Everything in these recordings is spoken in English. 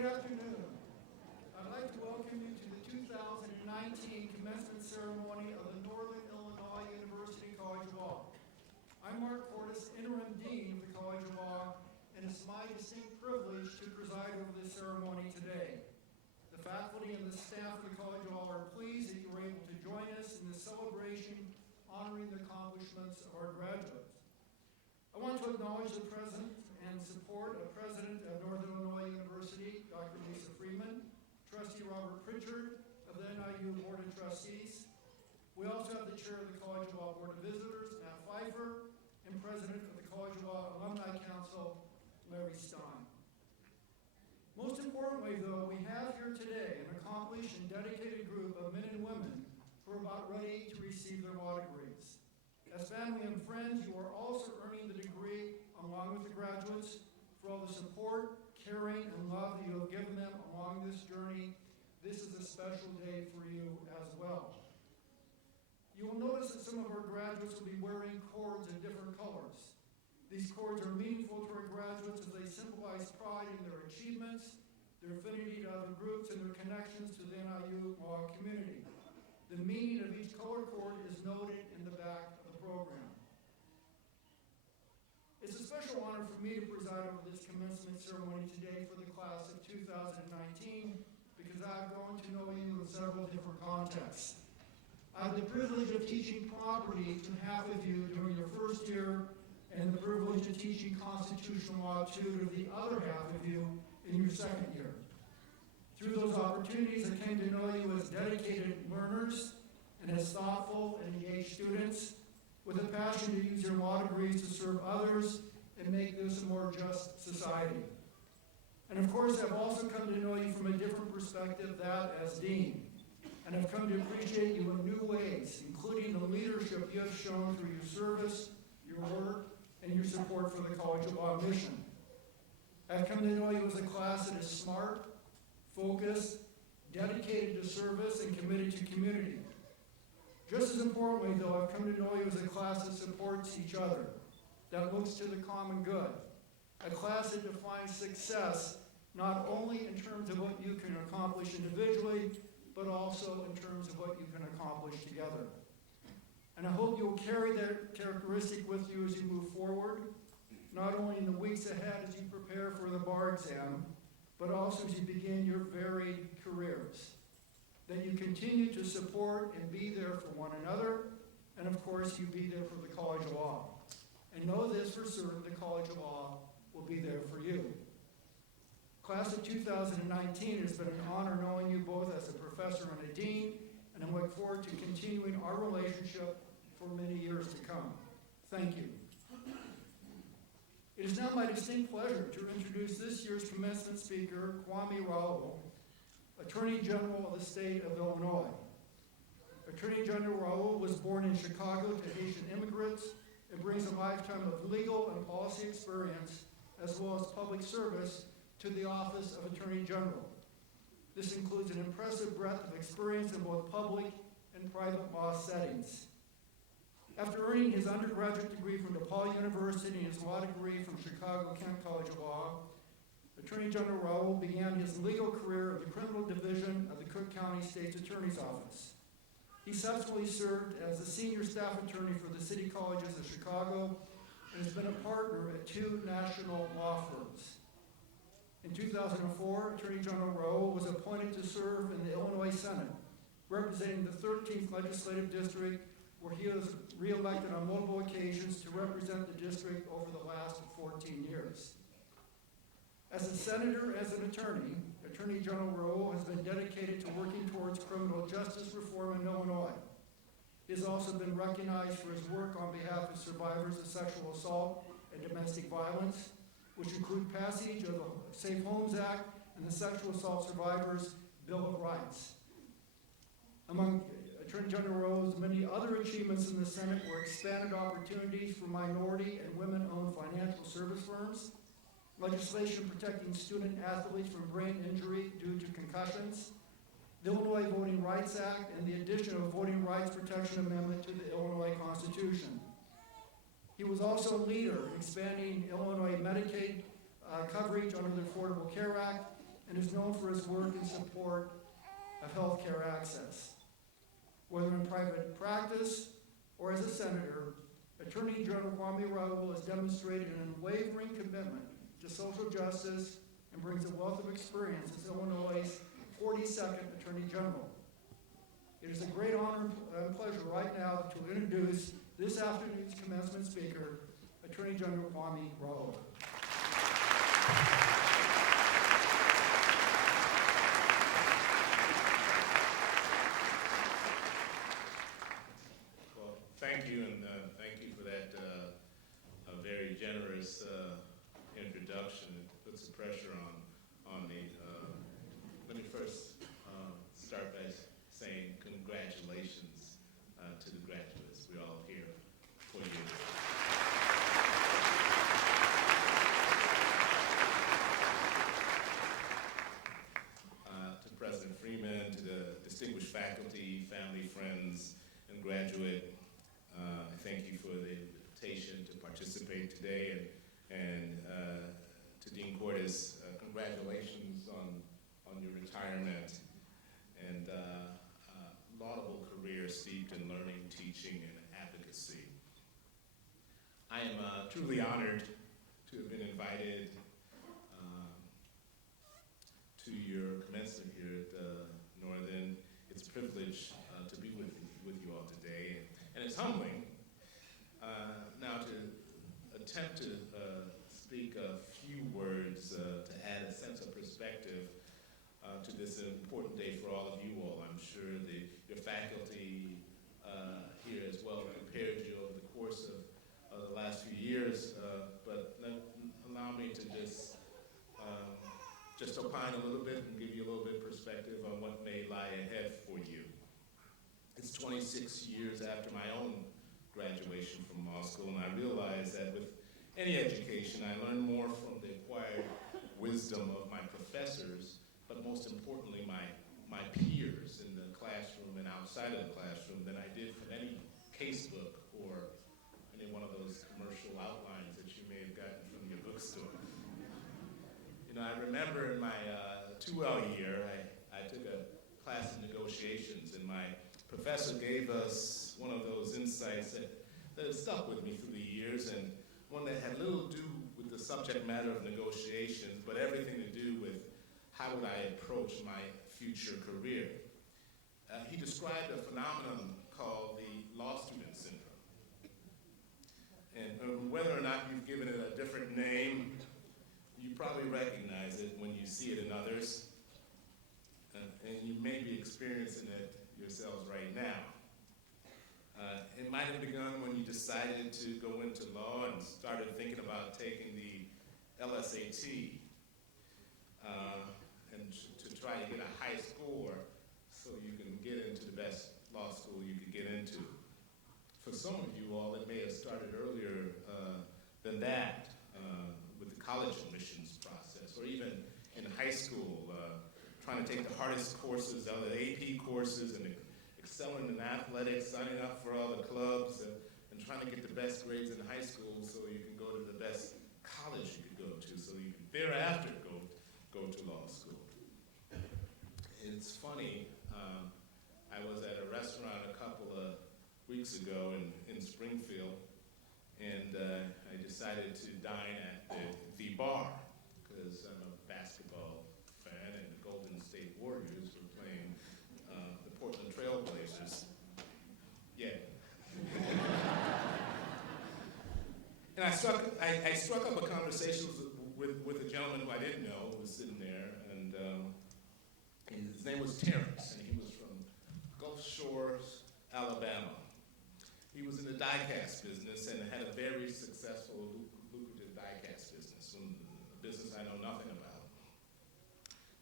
Good afternoon. I'd like to welcome you to the 2019 commencement ceremony of the Northern Illinois University College of Law. I'm Mark Cordes, Interim Dean of the College of Law, and it's my distinct privilege to preside over this ceremony today. The faculty and the staff of the College of Law are pleased that you were able to join us in this celebration honoring the accomplishments of our graduates. I want to acknowledge the presence and support of President of Northern Illinois University, Dr. Lisa Freeman, Trustee Robert Pritchard of the NIU Board of Trustees. We also have the Chair of the College of Law Board of Visitors, Matt Pfeiffer, and President of the College of Law Alumni Council, Larry Stein. Most importantly, though, we have here today an accomplished and dedicated group of men and women who are about ready to receive their law degrees. As family and friends, you are also earning the degree along with the graduates for all the support, caring, and love that you have given them along this journey. This is a special day for you as well. You will notice that some of our graduates will be wearing cords in different colors. These cords are meaningful to our graduates as they symbolize pride in their achievements, their affinity to other groups, and their connections to the NIU law community. The meaning of each color cord is noted in the back of the program. It's a special honor for me to preside over this commencement ceremony today for the class of 2019 because I've grown to know you in several different contexts. I have the privilege of teaching property to half of you during your first year and the privilege of teaching constitutional law to the other half of you in your second year. Through those opportunities, I came to know you as dedicated learners and as thoughtful and engaged students with a passion to use your law degrees to serve others and make this a more just society. And of course, I've also come to know you from a different perspective, that as dean. And I've come to appreciate you in new ways, including the leadership you have shown through your service, your work, and your support for the College of Law mission. I've come to know you as a class that is smart, focused, dedicated to service, and committed to community. Just as importantly, though, I've come to know you as a class that supports each other, that looks to the common good, a class that defines success not only in terms of what you can accomplish individually, but also in terms of what you can accomplish together. And I hope you'll carry that characteristic with you as you move forward, not only in the weeks ahead as you prepare for the bar exam, but also as you begin your varied careers. That you continue to support and be there for one another, and of course you be there for the College of Law. And know this for certain, the College of Law will be there for you. Class of 2019, it has been an honor knowing you both as a professor and a dean, and I look forward to continuing our relationship for many years to come. Thank you. It is now my distinct pleasure to introduce this year's commencement speaker, Kwame Raoul, Attorney General of the state of Illinois. Attorney General Raoul was born in Chicago to Haitian immigrants and brings a lifetime of legal and policy experience as well as public service to the office of Attorney General. This includes an impressive breadth of experience in both public and private law settings. After earning his undergraduate degree from DePaul University and his law degree from Chicago Kent College of Law, Attorney General Raoul began his legal career at the Criminal Division of the Cook County State's Attorney's Office. He subsequently served as the senior staff attorney for the city colleges of Chicago and has been a partner at 2 national law firms. In 2004, Attorney General Raoul was appointed to serve in the Illinois Senate, representing the 13th Legislative District, where he was reelected on multiple occasions to represent the district over the last 14 years. As a senator, as an attorney, Attorney General Raoul has been dedicated to working towards criminal justice reform in Illinois. He has also been recognized for his work on behalf of survivors of sexual assault and domestic violence, which include passage of the Safe Homes Act and the Sexual Assault Survivors Bill of Rights. Among Attorney General Raoul's many other achievements in the Senate were expanded opportunities for minority and women-owned financial service firms, legislation protecting student athletes from brain injury due to concussions, the Illinois Voting Rights Act, and the addition of a Voting Rights Protection Amendment to the Illinois Constitution. He was also a leader in expanding Illinois Medicaid coverage under the Affordable Care Act and is known for his work in support of healthcare access. Whether in private practice or as a senator, Attorney General Kwame Raoul has demonstrated an unwavering commitment to social justice and brings a wealth of experience as Illinois' 42nd Attorney General. It is a great honor and pleasure right now to introduce this afternoon's commencement speaker, Attorney General Kwame Raoul. Well, thank you, and thank you for that very generous introduction. It puts the pressure on me. Let me first start by saying congratulations to the graduates. We're all here for you. To President Freeman, to the distinguished faculty, family, friends, and graduate, I thank you for the invitation to participate today, and to Dean Cordes, congratulations on your retirement and laudable career steeped in learning, teaching, and advocacy. I am truly honored to have been invited to your commencement here at Northern. It's a privilege to be with you all today, and it's humbling now to attempt to speak a few words to add a sense of perspective to this important day for all of you all. I'm sure your faculty here as well prepared you over the course of the last few years, but allow me to just opine a little bit and give you a little bit of perspective on what may lie ahead for you. It's 26 years after my own graduation from law school, and I realize that with any education, I learn more from the acquired wisdom of my professors, but most importantly, my peers in the classroom and outside of the classroom than I did from any casebook or any one of those commercial outlines that you may have gotten from your bookstore. You know, I remember in my 2L year, I took a class in negotiations, and my professor gave us one of those insights that has stuck with me through the years, and one that had little to do with the subject matter of negotiations, but everything to do with how would I approach my future career. He described a phenomenon called the law student syndrome. And whether or not you've given it a different name, you probably recognize it when you see it in others, and you may be experiencing it yourselves right now. It might have begun when you decided to go into law and started thinking about taking the LSAT and to try to get a high score so you can get into the best law school you could get into. For some of you all, it may have started earlier than that with the college admissions process, or even in high school, trying to take the hardest courses, the AP courses, and excelling in athletics, signing up for all the clubs, and trying to get the best grades in high school so you can go to the best college you could go to, so you can thereafter go to law school. It's funny, I was at a restaurant a couple of weeks ago in Springfield, and I decided to dine at the bar, because I'm a basketball fan, and the Golden State Warriors were playing the Portland Trail Blazers. Yeah. And I struck up a conversation with a gentleman who I didn't know, who was sitting there, and his name was Terrence, and he was from Gulf Shores, Alabama. He was in the die-cast business and had a very successful, lucrative die-cast business, a business I know nothing about.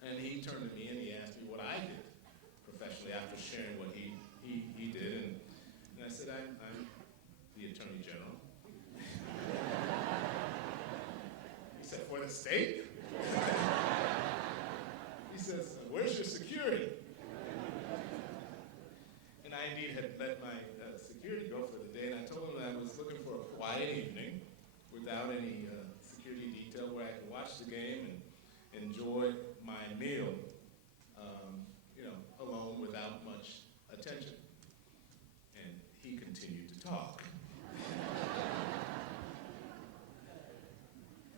And he turned to me and he asked me what I did professionally after sharing what he did, and I said, I'm the Attorney General. He said, for the state? He says, where's your security? And I indeed had let my security go for the day, and I told him that I was looking for a quiet evening without any security detail where I could watch the game enjoy my meal, alone without much attention. And he continued to talk.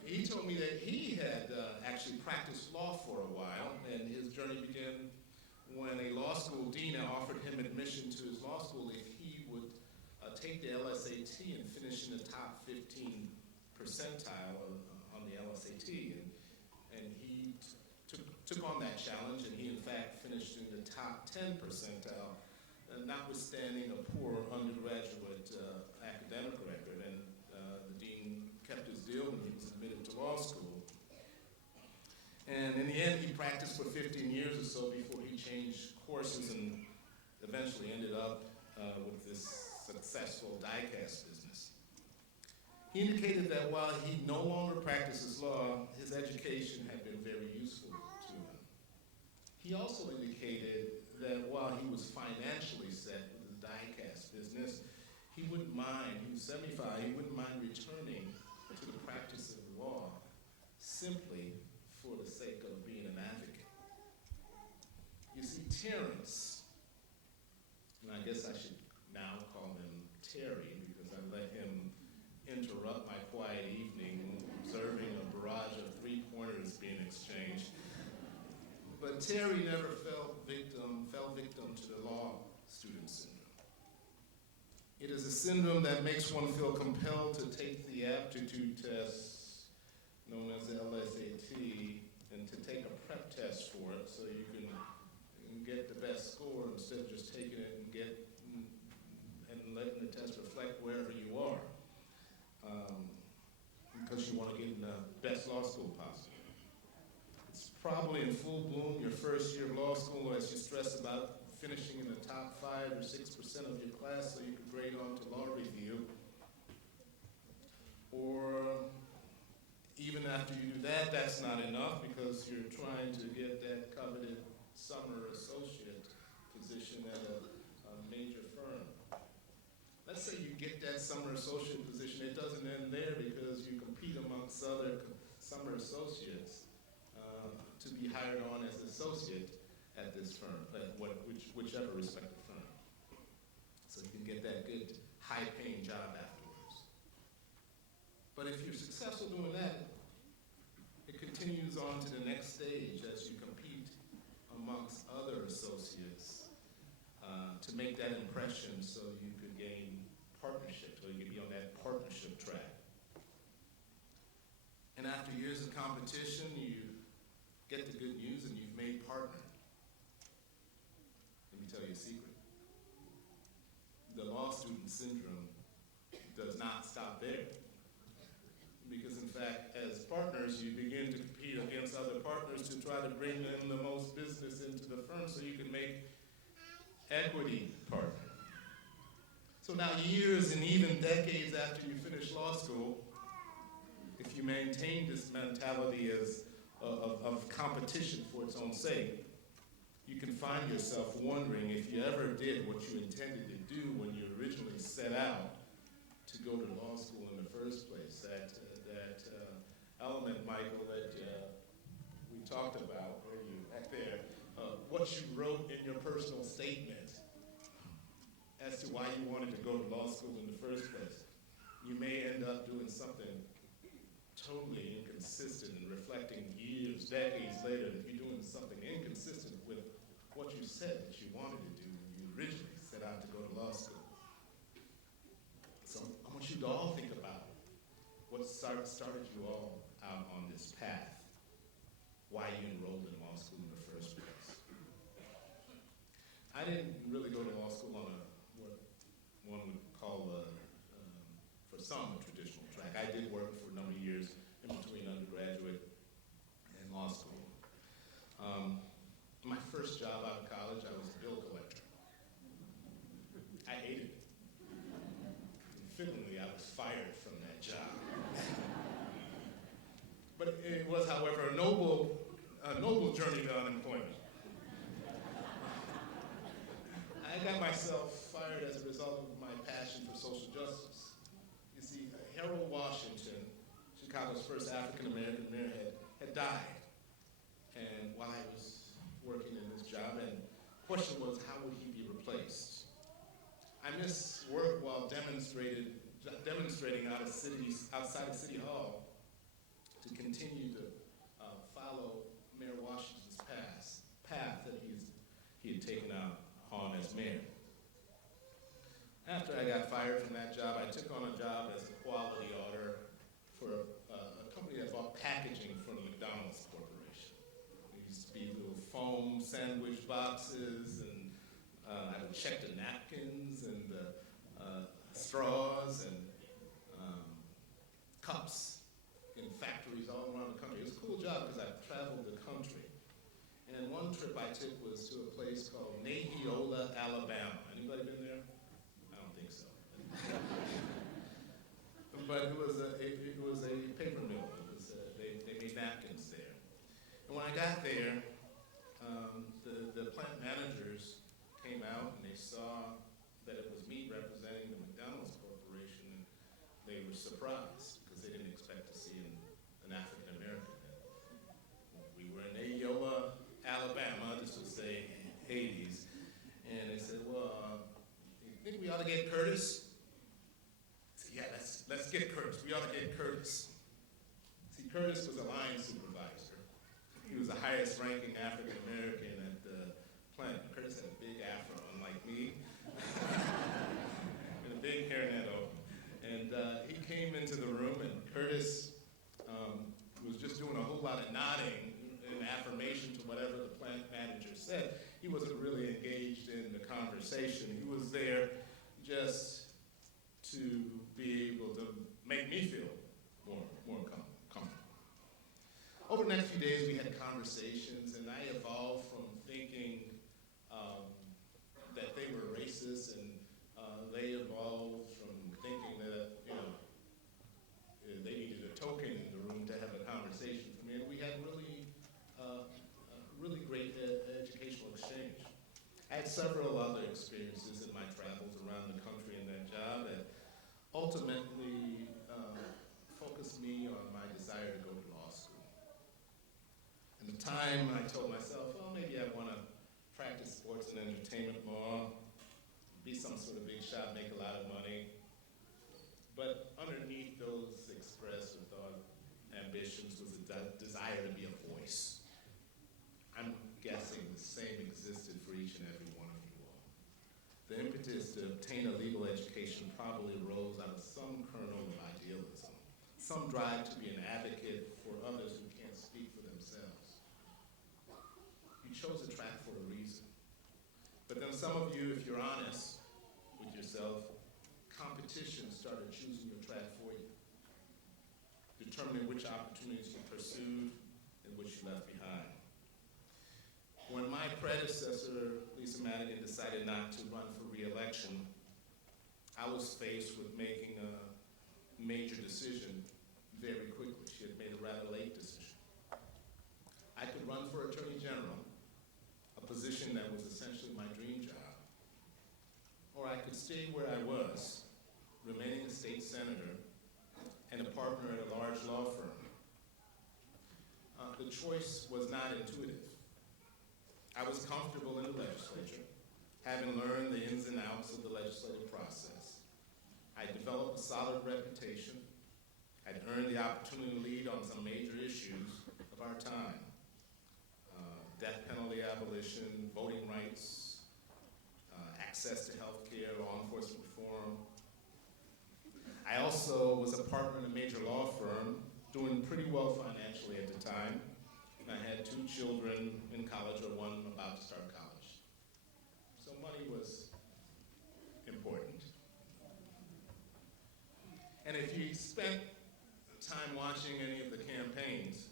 He told me that he had actually practiced law for a while, and his journey began when a law school dean offered him admission to his law school if he would take the LSAT and finish in the top 15 percentile on the LSAT. And he took on that challenge, and he in fact finished in the top 10 percentile, notwithstanding a poor undergraduate academic record. And the dean kept his deal when he was admitted to law school. And in the end, he practiced for 15 years or so before he changed courses and eventually ended up with this successful die-cast business. He indicated that while he no longer practices law, his education had been very useful to him. He also indicated that while he was financially set with his die-cast business, he wouldn't mind, he was 75, he wouldn't mind returning to the practice of law simply for the sake of being an advocate. You see, Terrence, and I guess I should now call him Terry because I let him interrupt my quiet evening observing a barrage of three-pointers being exchanged. But Terry never fell victim to the law student syndrome. It is a syndrome that makes one feel compelled to take the aptitude test known as the LSAT and to take a prep test for it so you can get the best score instead of just taking it and letting the test reflect wherever you are, because you want to get in the best law school possible. It's probably in full bloom your first year of law school as you stress about finishing in the top 5 or 6% of your class so you can grade on to law review. Or even after you do that, that's not enough because you're trying to get that coveted summer associate position at a major firm. Let's say you get that summer associate position. It doesn't end there because you compete amongst other summer associates to be hired on as an associate at this firm, whichever respective firm. So you can get that good, high-paying job afterwards. But if you're successful doing that, it continues on to the next stage as you compete amongst other associates to make that impression so you could gain partnership, so you could be on that partnership track. And after years of competition, you get the good news and you've made partner. Let me tell you a secret. The law student syndrome does not stop there. Because in fact, as partners, you begin to compete against other partners to try to bring them the most business into the firm so you can make equity partner. So now years and even decades after you finish law school, if you maintain this mentality of competition for its own sake, you can find yourself wondering if you ever did what you intended to do when you originally set out to go to law school in the first place. That element, Michael, that we talked about, where you back there, what you wrote in your personal statement as to why you wanted to go to law school in the first place. You may end up doing something totally inconsistent and reflecting years, decades later, that you're doing something inconsistent with what you said that you wanted to do when you originally set out to go to law school. So I want you to all think about what started you all out on this path, why you enrolled in law school in the first place. I didn't really go to law school on what one would call, for some, a traditional track. I did work for a number of years in between undergraduate and law school. My first job out of college, I was a bill collector. I hated it. And fittingly, I was fired from that job. But it was, however, a noble journey to unemployment. I got myself fired as a result of my passion for social justice. You see, Harold Washington, Chicago's first African-American mayor, had died. question was, how would he be replaced? I missed work while demonstrating outside of City Hall to continue to follow Mayor Washington's path that he had taken on as mayor. After I got fired from that job, I took on a job as a quality auditor for a company that bought packaging from the McDonald's Corporation. There used to be little foam sandwich boxes, and I would check the napkins and the straws and cups in factories all around the country. It was a cool job because I traveled the country. And one trip I took was to a place called Nahiola, Alabama. Anybody been there? I don't think so. But it was a paper mill. They made napkins there. And when I got there, the plant managers came out and they saw that it was me representing the McDonald's Corporation, and they were surprised because they didn't expect to see an African American. We were in Ayola, Alabama. This was the 80s, and they said, "Well, you think we ought to get Curtis?" I said, "Yeah, let's get Curtis. We ought to get Curtis." See, Curtis was a line supervisor. He was the highest-ranking African American at the plant. Curtis had a big afro, unlike me, and a big hairnet. And he came into the room, and Curtis was just doing a whole lot of nodding in affirmation to whatever the plant manager said. He wasn't really engaged in the conversation. He was there just to be able to make me feel more comfortable. Over the next few days, we had conversations, and I evolved from thinking that they were racist, and they evolved from thinking that, they needed a token in the room to have a conversation for me. And we had really great educational exchange. I had several other experiences in my travels around the country in that job that ultimately focused me on my desire to go to law school. At the time, I told myself, well, maybe I want to practice sports and entertainment law, be some sort of big shot, make a lot of money. But underneath those expressed or thought ambitions was a desire to be a voice. I'm guessing the same existed for each and every one of you all. The impetus to obtain a legal education probably arose out of some kernel of idealism, some drive to be an advocate for others who can't speak for themselves. You chose a track for a reason. But then some of you, if you're honest with yourself, competition started choosing your track for you, determining which opportunities you pursued and which you left behind. When my predecessor, Lisa Madigan, decided not to run for re-election, I was faced with making a major decision very quickly. She had made a rather late decision. I could run for Attorney General, a position that was essentially my dream job, or I could stay where I was, remaining a state senator and a partner at a large law firm. The choice was not intuitive. I was comfortable in the legislature, having learned the ins and outs of the legislative process. I developed a solid reputation. I'd earned the opportunity to lead on some major issues of our time. Death penalty abolition, voting rights, access to health care, law enforcement reform. I also was a partner in a major law firm, doing pretty well financially at the time. And I had 2 children in college, or one about to start college. So money was important. And if you spent time watching any of the campaigns,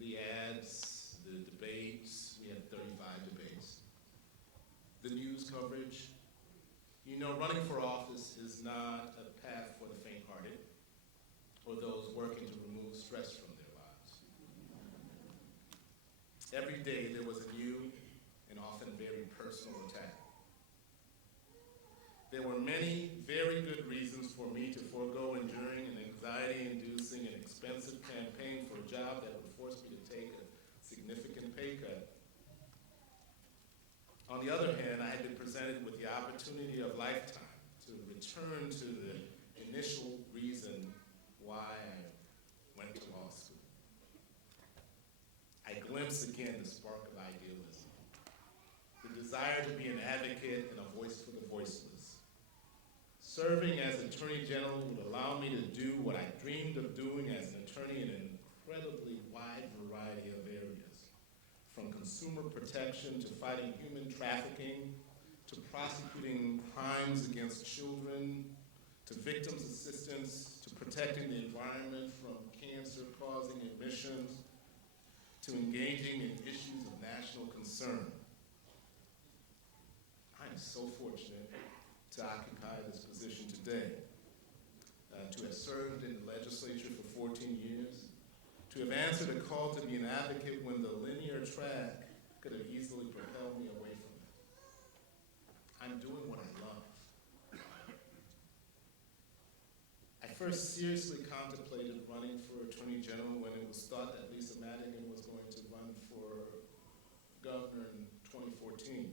the ads, the debates, we had 35 debates, the news coverage, running for office is not a path for the faint-hearted or those working to remove stress from their lives. Every day there was a new and often very personal attack. There were many very good reasons for me to forego enduring an anxiety-inducing and expensive campaign for a job that would force me to take a significant pay cut. On the other hand, I had been presented with the opportunity of lifetime to return to the initial reason why I went to law school. I glimpsed again the spark of idealism, the desire to be an advocate and a voice for the voiceless. Serving as Attorney General would allow me to do what I dreamed of doing as an attorney in an incredibly wide variety of areas, from consumer protection to fighting human trafficking, to prosecuting crimes against children, to victims assistance, to protecting the environment from cancer-causing emissions, to engaging in issues of national concern. I am so fortunate to occupy this position today, to have served in the legislature for 14 years, to have answered a call to be an advocate when the linear track could have easily propelled me away from it. I'm doing what I love. I first seriously contemplated running for Attorney General when it was thought that Lisa Madigan was going to run for governor in 2014.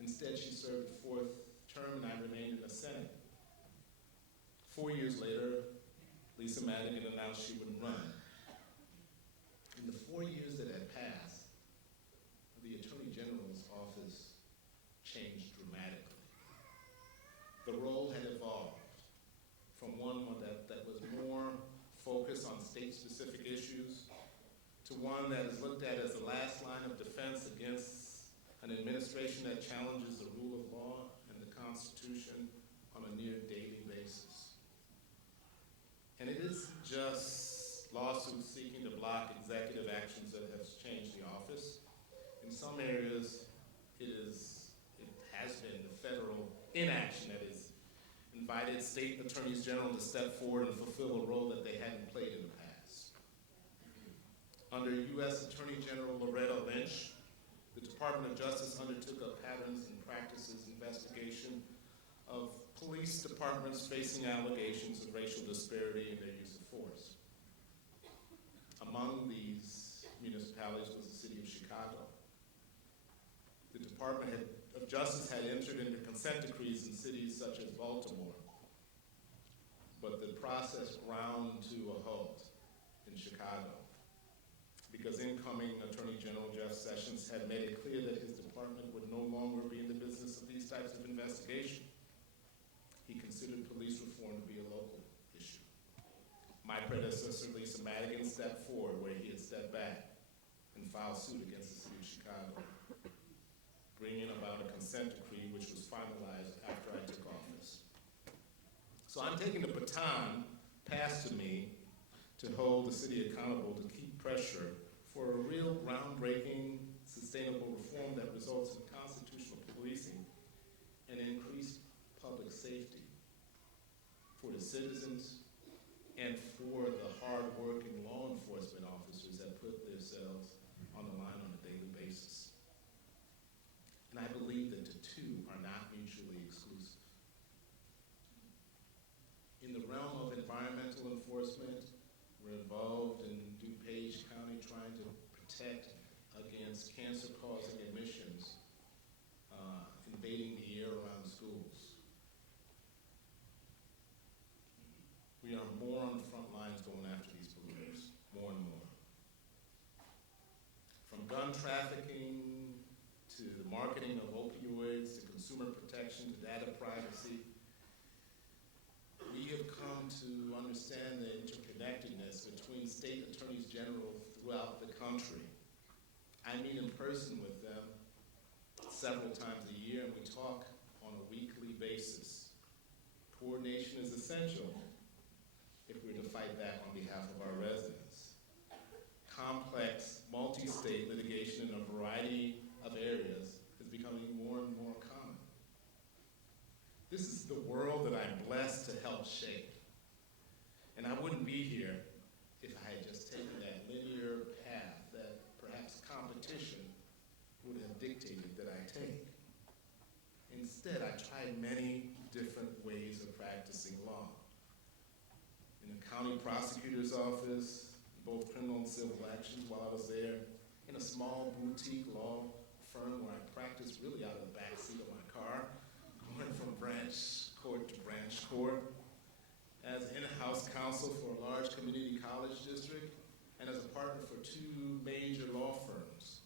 Instead, she served a fourth term and I remained in the Senate. 4 years later, Lisa Madigan announced she would run. In the 4 years that had passed, the Attorney General's office changed dramatically. The role had evolved from one that was more focused on state-specific issues to one that is looked at as the last line of defense against an administration that challenges the rule of law and the Constitution on a near daily basis. And it isn't just lawsuits seeking to block executive actions that have changed the office. In some areas, it has been the federal inaction that has invited state attorneys general to step forward and fulfill a role that they hadn't played in the past. Under U.S. Attorney General Loretta Lynch, the Department of Justice undertook a patterns and practices investigation of police departments facing allegations of racial disparity in their use of force. Among these municipalities was the city of Chicago. The Department of Justice had entered into consent decrees in cities such as Baltimore, but the process ground to a halt in Chicago because incoming Attorney General Jeff Sessions had made it clear that his department would no longer be in the business of these types of investigation. He considered police reform to be a local issue. My predecessor, Lisa Madigan, stepped forward where he had stepped back and filed suit against the city of Chicago, bringing about a consent decree which was finalized after I took office. So I'm taking the baton passed to me to hold the city accountable to keep pressure for a real groundbreaking, sustainable reform that results in constitutional policing and increased public safety for the citizens and for the hard-working law enforcement officers that put themselves on the line on a daily basis. And I believe that the two are not mutually exclusive. In the realm of environmental enforcement, we're involved in DuPage County trying to protect against cancer-causing emissions invading the air around schools. We are more on the front lines going after these polluters, more and more. From gun trafficking to the marketing of opioids, to consumer protection, to data privacy, we have come to understand the interconnectedness between state attorneys general throughout the country. I meet in person with them several times a year, and we talk on a weekly basis. Coordination is essential if we're to fight back on behalf of our residents. Complex, multi-state litigation in a variety of areas is becoming more and more common. This is the world that I'm blessed to help shape. And I wouldn't be here if I had just taken that linear path that perhaps competition would have dictated that I take. Instead, I tried many different ways of practicing law. In the county prosecutor's office, both criminal and civil actions while I was there, in a small boutique law firm where I practiced really out of the back seat of my car, going from branch court to branch court, as in-house counsel for a large community college district, and as a partner for 2 major law firms.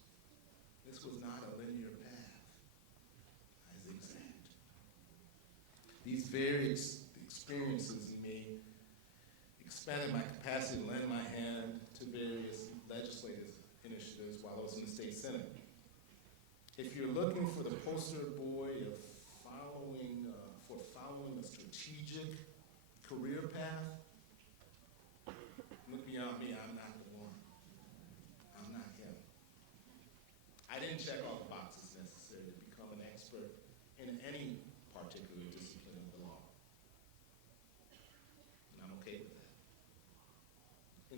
This was not a linear path. I zigzagged. These various experiences in me expanded my capacity to lend my hand to various legislative initiatives while I was in the state senate. If you're looking for the poster boy of following a strategic career path, look beyond me, I'm not the one. I'm not him. I didn't check all the boxes necessary to become an expert in any particular discipline of the law. And I'm okay with that.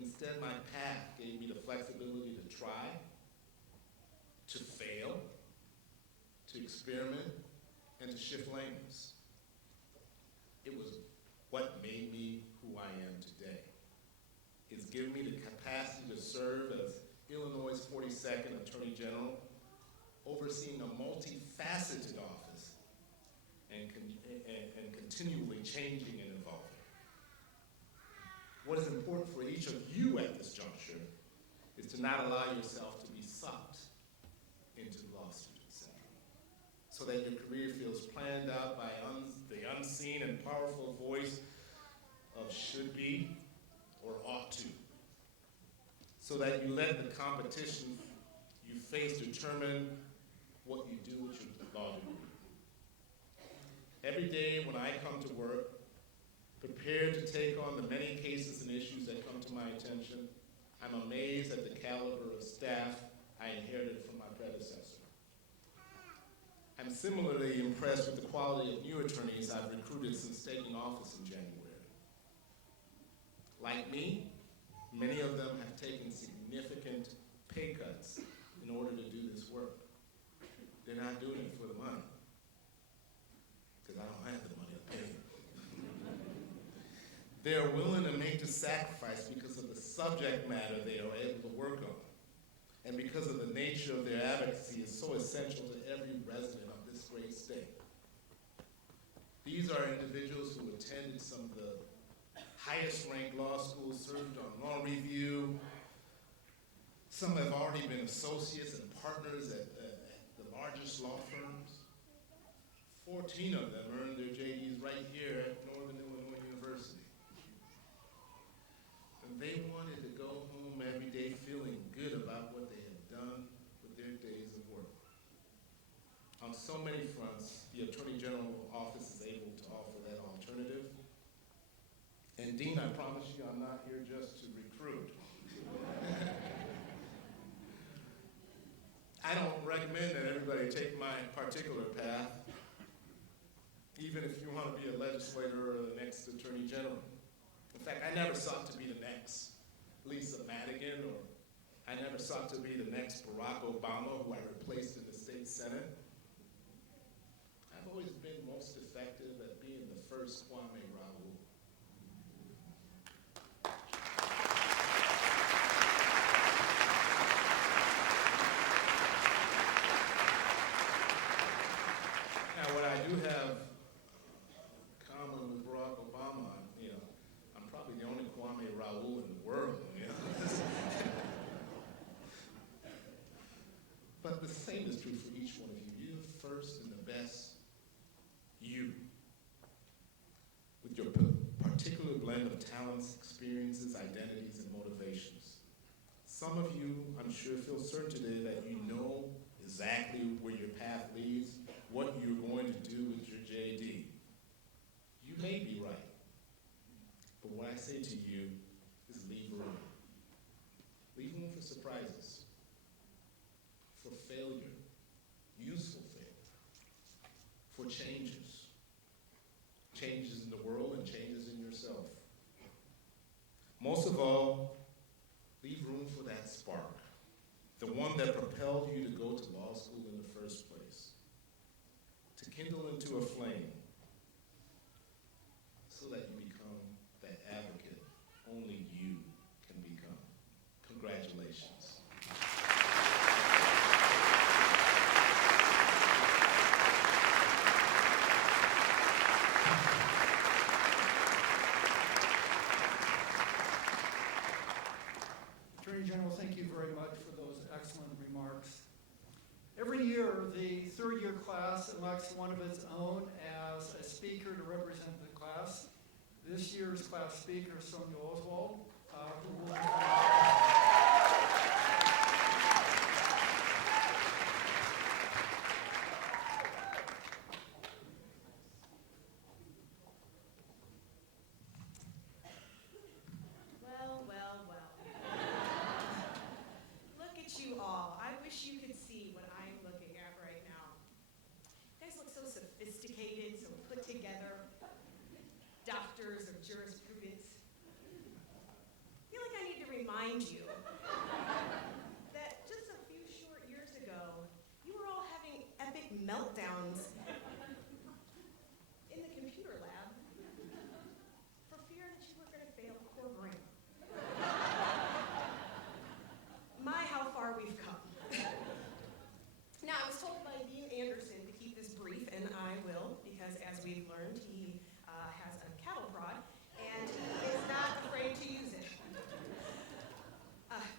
Instead, my path gave me the flexibility to try, to fail, to experiment, and to shift lanes. It was what made me who I am today. It's given me the capacity to serve as Illinois' 42nd Attorney General, overseeing a multifaceted office and continually changing and evolving. What is important for each of you at this juncture is to not allow yourself to be sucked into the law student syndrome, so that your career feels planned out by the unseen and powerful voice of should be or ought to, so that you let the competition you face determine what you do with your law degree. Every day when I come to work, prepared to take on the many cases and issues that come to my attention, I'm amazed at the caliber of staff I inherited from my predecessor. I'm similarly impressed with the quality of new attorneys I've recruited since taking office in January. Like me, many of them have taken significant pay cuts in order to do this work. They're not doing it for the money, because I don't have the money to pay them. They are willing to make the sacrifice because of the subject matter they are able to work on, and because of the nature of their advocacy is so essential to every resident of this great state. These are individuals who attended some of the highest ranked law schools, served on law review. Some have already been associates and partners at the largest law firms. 14 of them earned their JDs right here at Northern Illinois University. And they wanted to go home every day feeling good about what they had done with their days of work. On so many fronts, the Attorney General office is able to offer that alternative. And Dean, I promise you I'm not here just to recruit. I don't recommend that everybody take my particular path, even if you want to be a legislator or the next Attorney General. In fact, I never sought to be the next Lisa Madigan, or I never sought to be the next Barack Obama, who I replaced in the state Senate. I've always been most effective at being the first Kwame Raoul. Now, what I do have in common with Barack Obama, I'm probably the only Kwame Raoul in the world. But the same is true for each one of you. You're the first and the best you, with your particular blend of talents, experiences, identities, and motivations. Some of you, I'm sure, feel certain today that you know exactly where your path leads, what you're going to do with your JD. You may be right, but what I say to you is leave room. Leave room for surprises, for failure, useful failure, for changes in the world and changes in yourself. Most of all, leave room for that spark, the one that propelled you to go to law school in the first place, to kindle into a flame so that you become that advocate only you can become. Congratulations. Attorney General, thank you very much for those excellent remarks. Every year, the third-year class elects one of its own as a speaker to represent the class. This year's class speaker is Sonia Oswald, who will sophisticated, so put together, doctors of jurisprudence. I feel like I need to remind you that just a few short years ago, you were all having epic meltdowns in the computer lab for fear that you were going to fail core grammar. My, how far we've come. Now, I was told by Dean Anderson to keep this brief, and I will, because as we've learned, he has a cattle prod, and he is not afraid to use it.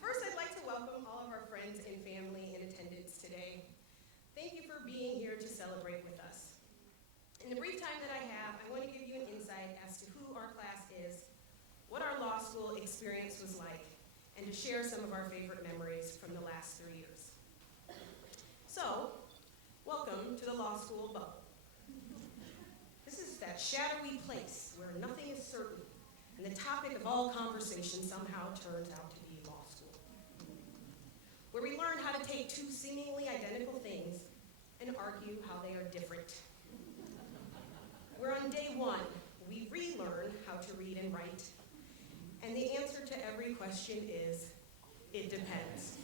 First, I'd like to welcome all of our friends and family in attendance today. Thank you for being here to celebrate with us. In the brief time that I have, I want to give you an insight as to who our class is, what our law school experience was like, and to share some of our favorite memories from the last 3 years. So, welcome to the law school bubble. This is that shadowy place where nothing is certain, and the topic of all conversation somehow turns out to be law school. Where we learn how to take two seemingly identical things and argue how they are different. Where on day one, we relearn how to read and write, and the answer to every question is, it depends.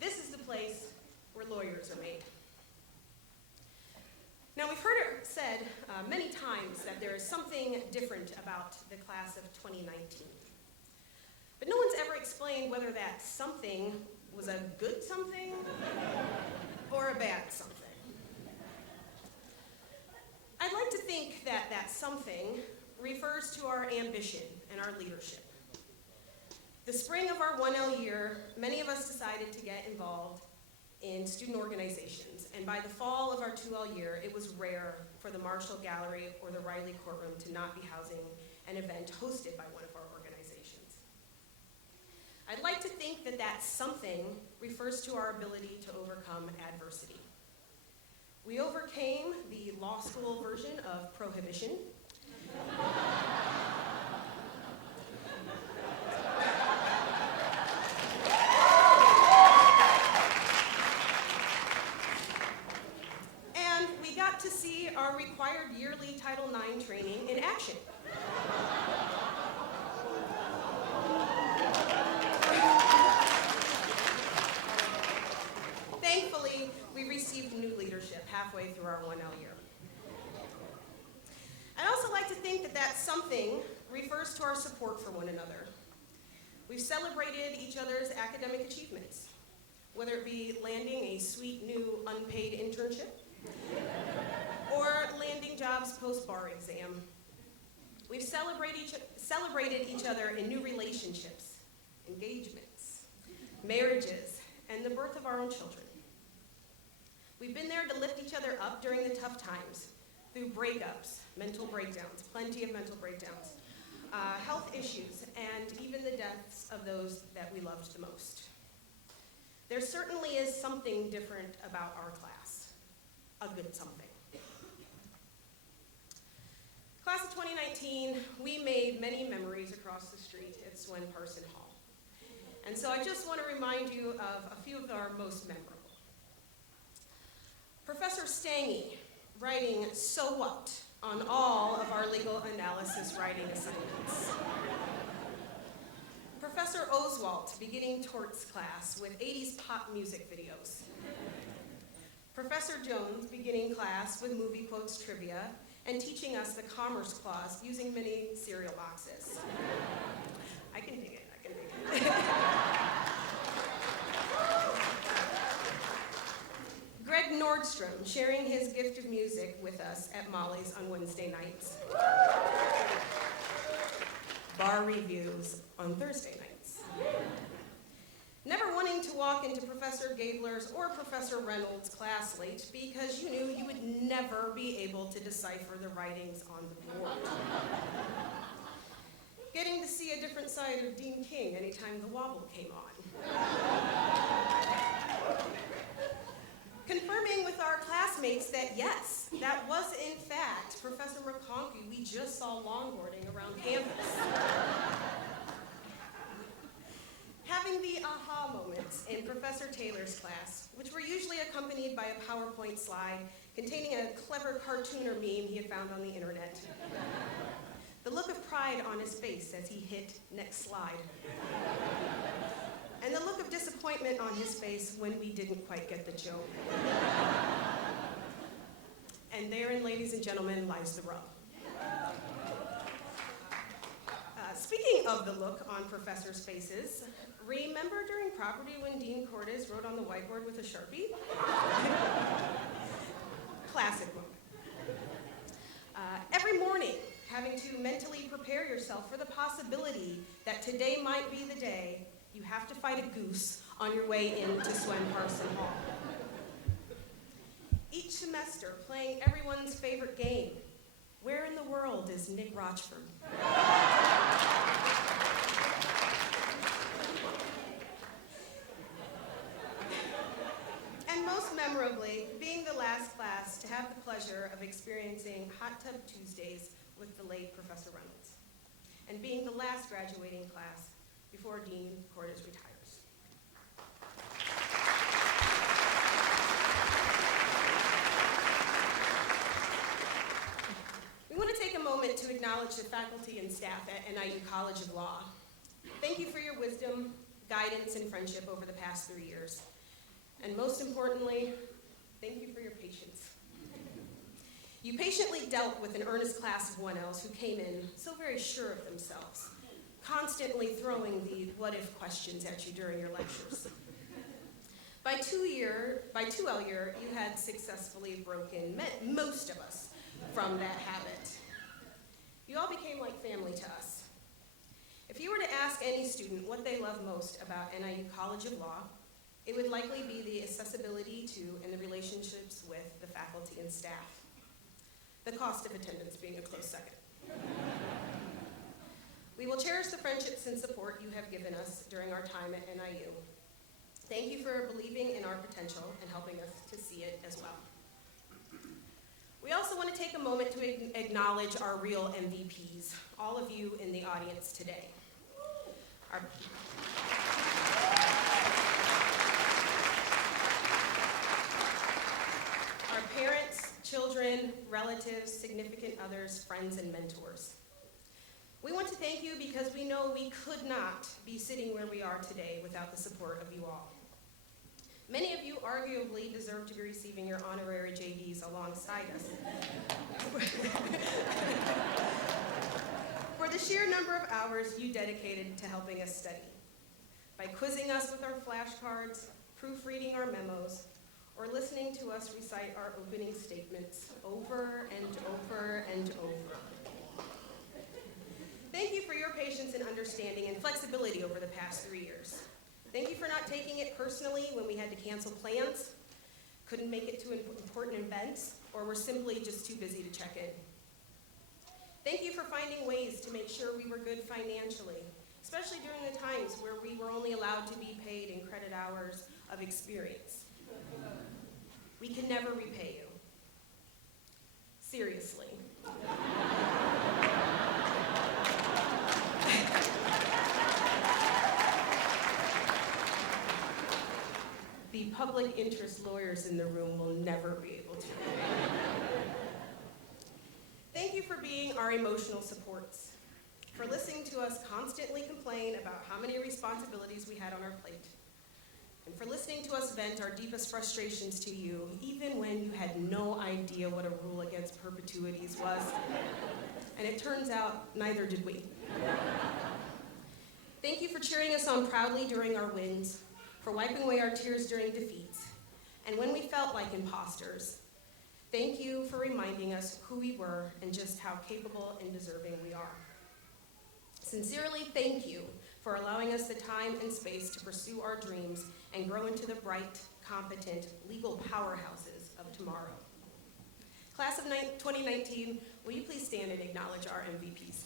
This is the place where lawyers are made. Now, we've heard it said many times that there is something different about the class of 2019. But no one's ever explained whether that something was a good something or a bad something. I'd like to think that that something refers to our ambition and our leadership. The spring of our 1L year, many of us decided to get involved in student organizations, and by the fall of our 2L year, it was rare for the Marshall Gallery or the Riley Courtroom to not be housing an event hosted by one of our organizations. I'd like to think that that something refers to our ability to overcome adversity. We overcame the law school version of prohibition. To see our required yearly Title IX training in action. Thankfully, we received new leadership halfway through our 1L year. I'd also like to think that that something refers to our support for one another. We've celebrated each other's academic achievements, whether it be landing a sweet new unpaid internship, or landing jobs post-bar exam. We've celebrated each other in new relationships, engagements, marriages, and the birth of our own children. We've been there to lift each other up during the tough times, through breakups, mental breakdowns, plenty of mental breakdowns, health issues, and even the deaths of those that we loved the most. There certainly is something different about our class. A good something. Class of 2019, we made many memories across the street at Swen Parson Hall. And so I just want to remind you of a few of our most memorable. Professor Stange writing "So What" on all of our legal analysis writing assignments. Professor Oswalt beginning torts class with 80s pop music videos. Professor Jones beginning class with movie quotes trivia and teaching us the Commerce Clause using mini cereal boxes. I can dig it. Greg Nordstrom sharing his gift of music with us at Molly's on Wednesday nights. bar reviews on Thursday nights. Never wanting to walk into Professor Gabler's or Professor Reynolds' class late because you knew you would never be able to decipher the writings on the board. Getting to see a different side of Dean King anytime the wobble came on. Confirming with our classmates that yes, that was in fact Professor McConkey we just saw longboarding around campus. Having the aha moments in Professor Taylor's class, which were usually accompanied by a PowerPoint slide containing a clever cartoon or meme he had found on the internet. The look of pride on his face as he hit next slide. And the look of disappointment on his face when we didn't quite get the joke. And therein, ladies and gentlemen, lies the rub. Speaking of the look on professors' faces, remember during property when Dean Cordes wrote on the whiteboard with a Sharpie? Classic moment. Every morning, having to mentally prepare yourself for the possibility that today might be the day you have to fight a goose on your way into Swen Parson Hall. Each semester, playing everyone's favorite game, where in the world is Nick Rochford? And most memorably, being the last class to have the pleasure of experiencing Hot Tub Tuesdays with the late Professor Reynolds, and being the last graduating class before Dean Cordes retires. We want to take a moment to acknowledge the faculty and staff at NIU College of Law. Thank you for your wisdom, guidance, and friendship over the past 3 years. And most importantly, thank you for your patience. You patiently dealt with an earnest class of 1Ls who came in so very sure of themselves, constantly throwing the what-if questions at you during your lectures. By 2L year, you had successfully broken most of us from that habit. You all became like family to us. If you were to ask any student what they love most about NIU College of Law, it would likely be the accessibility to and the relationships with the faculty and staff. The cost of attendance being a close second. We will cherish the friendships and support you have given us during our time at NIU. Thank you for believing in our potential and helping us to see it as well. We also want to take a moment to acknowledge our real MVPs, all of you in the audience today. Our parents, children, relatives, significant others, friends, and mentors. We want to thank you because we know we could not be sitting where we are today without the support of you all. Many of you arguably deserve to be receiving your honorary JDs alongside us. For the sheer number of hours you dedicated to helping us study, by quizzing us with our flashcards, proofreading our memos, or listening to us recite our opening statements over and over and over. Thank you for your patience and understanding and flexibility over the past 3 years. Thank you for not taking it personally when we had to cancel plans, couldn't make it to important events, or were simply just too busy to check in. Thank you for finding ways to make sure we were good financially, especially during the times where we were only allowed to be paid in credit hours of experience. We can never repay you. Seriously. The public interest lawyers in the room will never be able to. Thank you for being our emotional supports, for listening to us constantly complain about how many responsibilities we had on our plate, and for listening to us vent our deepest frustrations to you, even when you had no idea what a rule against perpetuities was. And it turns out, neither did we. Thank you for cheering us on proudly during our wins, for wiping away our tears during defeats, and when we felt like imposters. Thank you for reminding us who we were and just how capable and deserving we are. Sincerely, thank you for allowing us the time and space to pursue our dreams and grow into the bright, competent, legal powerhouses of tomorrow. Class of 2019, will you please stand and acknowledge our MVPs?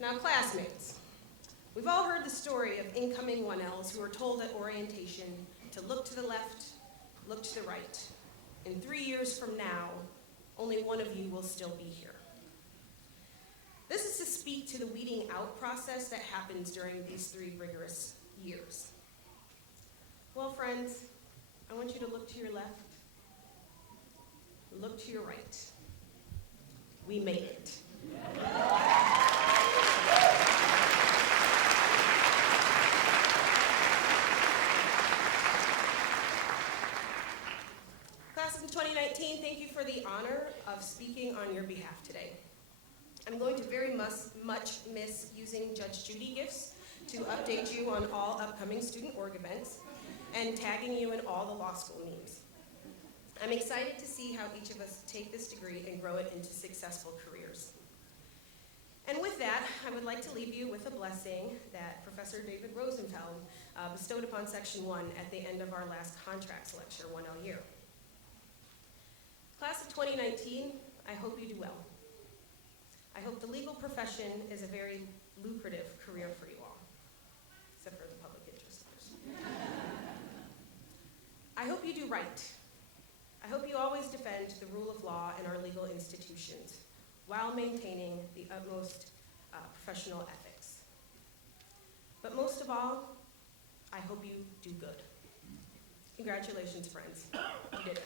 Now, classmates, we've all heard the story of incoming 1Ls who are told at orientation to look to the left, look to the right. In 3 years from now, only one of you will still be here. This is to speak to the weeding out process that happens during these 3 rigorous years. Well, friends, I want you to look to your left, look to your right. We made it. Class of 2019, thank you for the honor of speaking on your behalf today. I'm going to very much miss using Judge Judy gifts to update you on all upcoming student org events and tagging you in all the law school memes. I'm excited to see how each of us take this degree and grow it into successful careers. And with that, I would like to leave you with a blessing that Professor David Rosenfeld bestowed upon Section 1 at the end of our last contracts lecture, 1L year. Class of 2019, I hope you do well. I hope the legal profession is a very lucrative career for you all, except for the public interest, of course. I hope you do right. I hope you always defend the rule of law in our legal institutions while maintaining the utmost professional ethics. But most of all, I hope you do good. Congratulations, friends. You did it.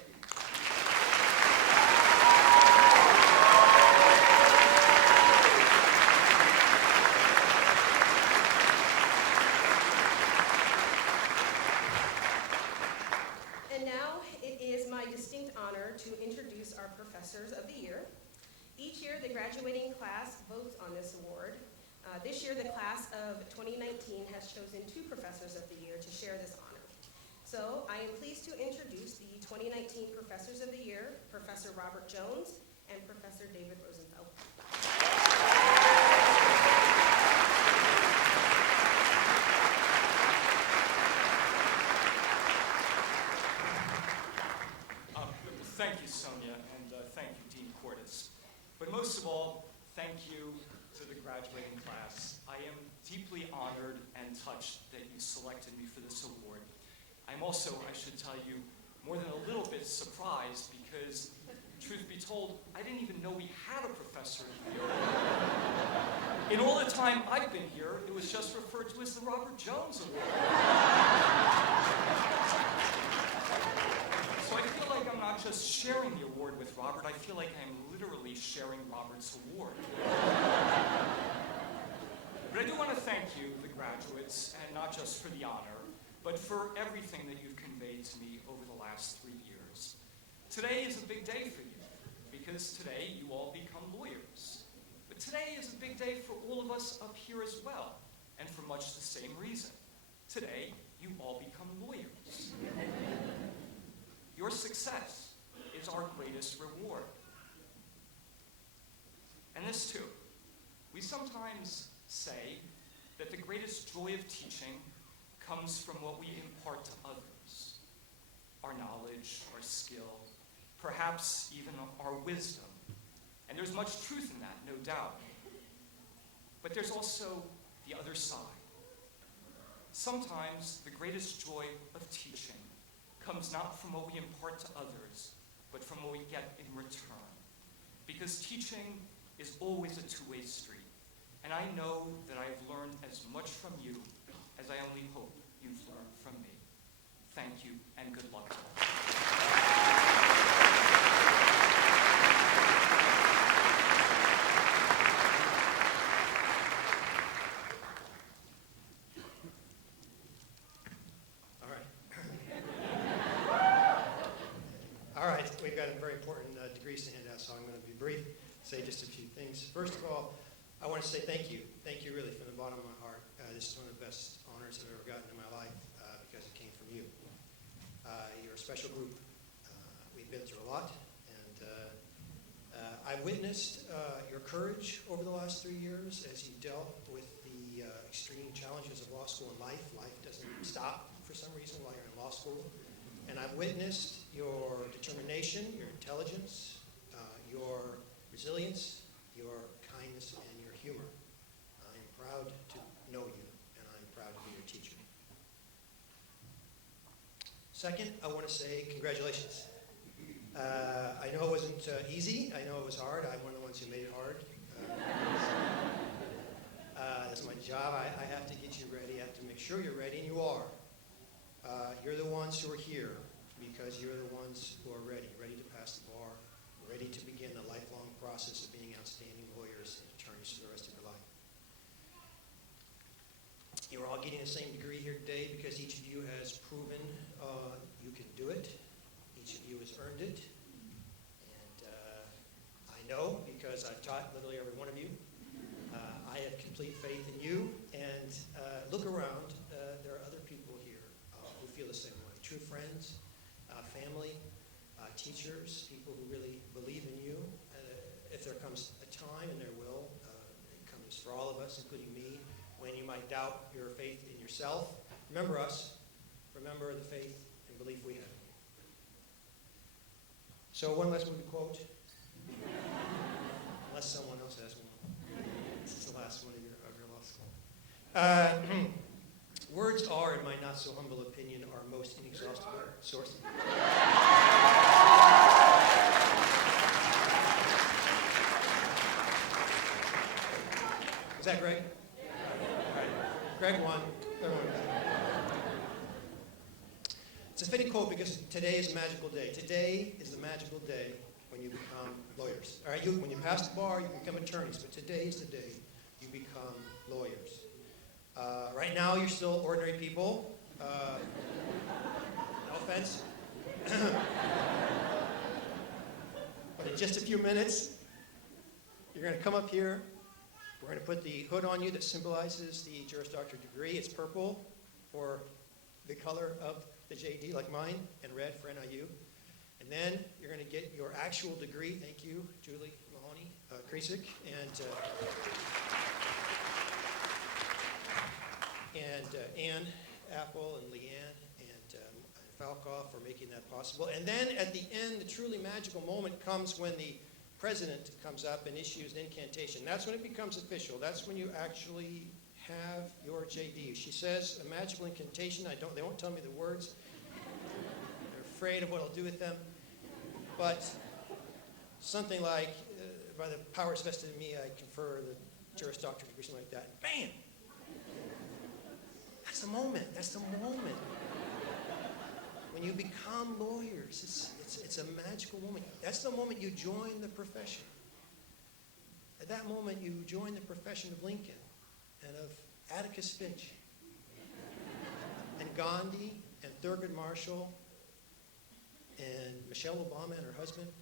And now it is my distinct honor to introduce our Professors of the Year. Each year, the graduating class votes on this award. This year, the class of 2019 has chosen 2 Professors of the Year to share this honor. So I am pleased to introduce the 2019 Professors of the Year, Professor Robert Jones and Professor David Rosenfeld. Thank you, Sonia, and thank you, Dean Cordes. But most of all, thank you to the graduating class. I am deeply honored and touched that you selected me for this award. I'm also, I should tell you, more than a little bit surprised because, truth be told, I didn't even know we had a Professor of the Year. In all the time I've been here, it was just referred to as the Robert Jones Award. So I feel like I'm not just sharing the award with Robert, I feel like I'm literally sharing Robert's award. But I do want to thank you, the graduates, and not just for the honor, but for everything that you've conveyed to me over the last 3 years. Today is a big day for you, because today you all become lawyers. But today is a big day for all of us up here as well, and for much the same reason. Today, you all become lawyers. Your success is our greatest reward. And this too, we sometimes say that the greatest joy of teaching comes from what we impart to others. Our knowledge, our skill, perhaps even our wisdom. And there's much truth in that, no doubt. But there's also the other side. Sometimes the greatest joy of teaching comes not from what we impart to others, but from what we get in return. Because teaching is always a two-way street. And I know that I have learned as much from you as I only hope you've learned from me. Thank you, and good luck to all. All right, we've got very important degrees to hand out, so I'm going to be brief. say just a few things. First of all, I want to say thank you. Thank you really from the bottom of my heart. This is one of the best honors I've ever gotten in my life because it came from you. You're a special group. We've been through a lot, and I witnessed your courage over the last 3 years as you dealt with the extreme challenges of law school and life. Life doesn't stop for some reason while you're in law school. And I've witnessed your determination, your intelligence, your resilience, your kindness, and your humor. I am proud to know you, and I'm proud to be your teacher. Second, I want to say congratulations. I know it wasn't easy. I know it was hard. I'm one of the ones who made it hard. That's my job. I have to get you ready. I have to make sure you're ready, and you are. You're the ones who are here because you're the ones who are ready to pass the bar, ready to begin the lifelong process of being outstanding lawyers and attorneys for the rest of your life. You're all getting the same degree here today because each of you has proven you can do it. Each of you has earned it. And I know because I've taught literally every one of you. I have complete faith in you. And look around. There are other people here who feel the same way. True friends, family, teachers, people who really believe in you. If there comes a time, and there will, it comes for all of us, including me, when you might doubt your faith in yourself, remember us. Remember the faith and belief we have. So one last movie quote. Unless someone else has one. This is the last one of your law school. Words are, in my not so humble opinion, our most inexhaustible source. Is that Greg? Yeah. All right. Greg won. It's a fitting quote because today is a magical day. Today is the magical day when you become lawyers. All right, when you pass the bar, you become attorneys, but today is the day you become lawyers. Right now, you're still ordinary people. No offense. But in just a few minutes, you're going to come up here. We're going to put the hood on you that symbolizes the Juris Doctor degree. It's purple for the color of the JD, like mine, and red for NIU. And then you're going to get your actual degree. Thank you, Julie Mahoney, Kresick, and Ann Apple and Leanne and Falcoff for making that possible. And then at the end, the truly magical moment comes when the president comes up and issues an incantation. That's when it becomes official. That's when you actually have your JD. She says a magical incantation. They won't tell me the words. They're afraid of what I'll do with them. But something like, by the powers vested in me, I confer the Juris Doctor degree, something like that. Bam! That's the moment. That's the moment. When you become lawyers, it's a magical moment. That's the moment you join the profession. At that moment, you join the profession of Lincoln and of Atticus Finch and Gandhi and Thurgood Marshall and Michelle Obama and her husband.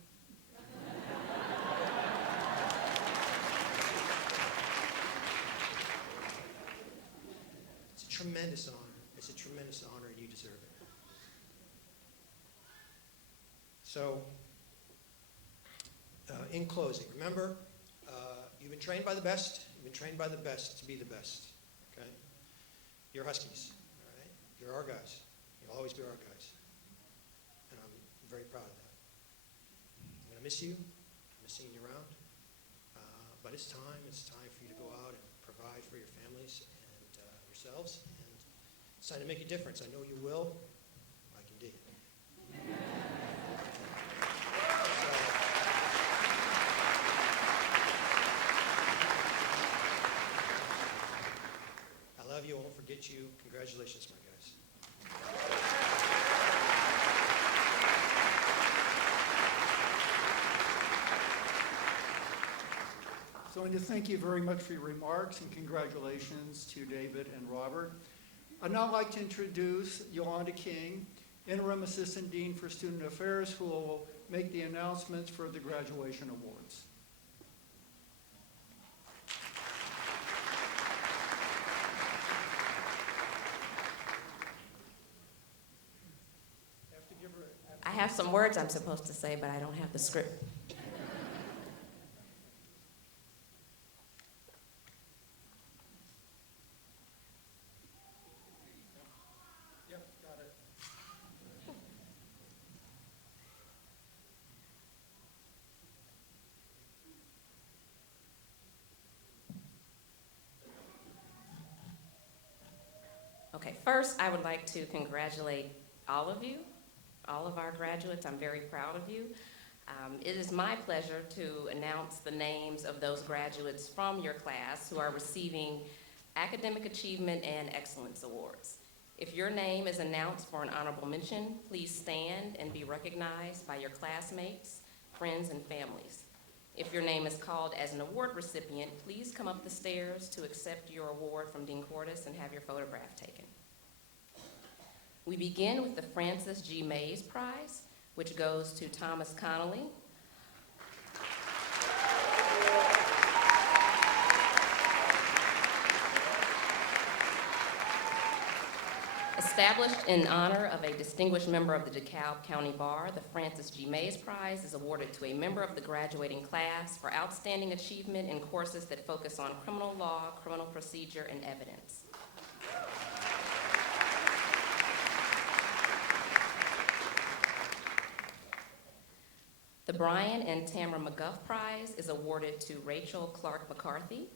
It's a tremendous honor. It's a tremendous honor, and you deserve it. So, in closing, remember, you've been trained by the best. You've been trained by the best to be the best. Okay? You're Huskies. All right? You're our guys. You'll always be our guys. And I'm very proud of that. I'm going to miss you. I'm missing you around. But it's time. It's time for you to go out and provide for your families and yourselves. And it's time to make a difference. I know you will. Like indeed. I love you. I won't forget you. Congratulations, my guys. So I want to thank you very much for your remarks and congratulations to David and Robert. I'd now like to introduce Yolanda King, Interim Assistant Dean for Student Affairs, who will make the announcements for the graduation awards. some words I'm supposed to say, but I don't have the script. Yep, got it. Okay, first, I would like to congratulate all of you, all of our graduates. I'm very proud of you. It is my pleasure to announce the names of those graduates from your class who are receiving Academic Achievement and Excellence Awards. If your name is announced for an honorable mention, please stand and be recognized by your classmates, friends, and families. If your name is called as an award recipient, please come up the stairs to accept your award from Dean Cordes and have your photograph taken. We begin with the Francis G. Mays Prize, which goes to Thomas Connolly. Established in honor of a distinguished member of the DeKalb County Bar, the Francis G. Mays Prize is awarded to a member of the graduating class for outstanding achievement in courses that focus on criminal law, criminal procedure, and evidence. The Brian and Tamara McGuff Prize is awarded to Rachel Clark McCarthy.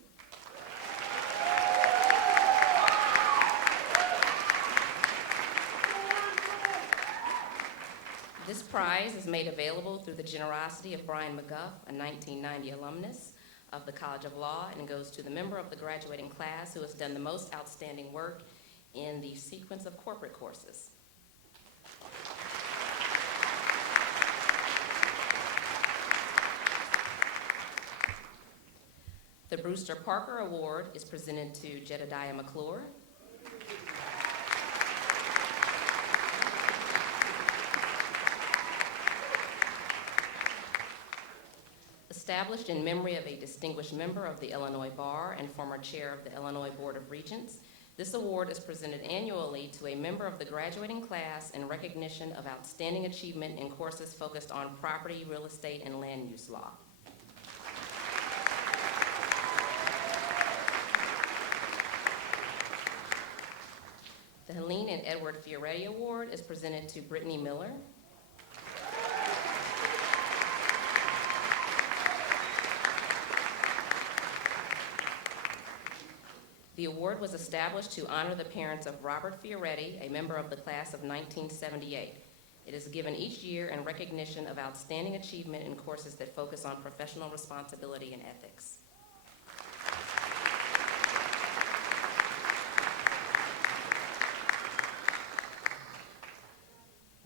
This prize is made available through the generosity of Brian McGuff, a 1990 alumnus of the College of Law, and goes to the member of the graduating class who has done the most outstanding work in the sequence of corporate courses. The Brewster Parker Award is presented to Jedediah McClure. Established in memory of a distinguished member of the Illinois Bar and former chair of the Illinois Board of Regents, this award is presented annually to a member of the graduating class in recognition of outstanding achievement in courses focused on property, real estate, and land use law. The Helene and Edward Fioretti Award is presented to Brittany Miller. The award was established to honor the parents of Robert Fioretti, a member of the class of 1978. It is given each year in recognition of outstanding achievement in courses that focus on professional responsibility and ethics.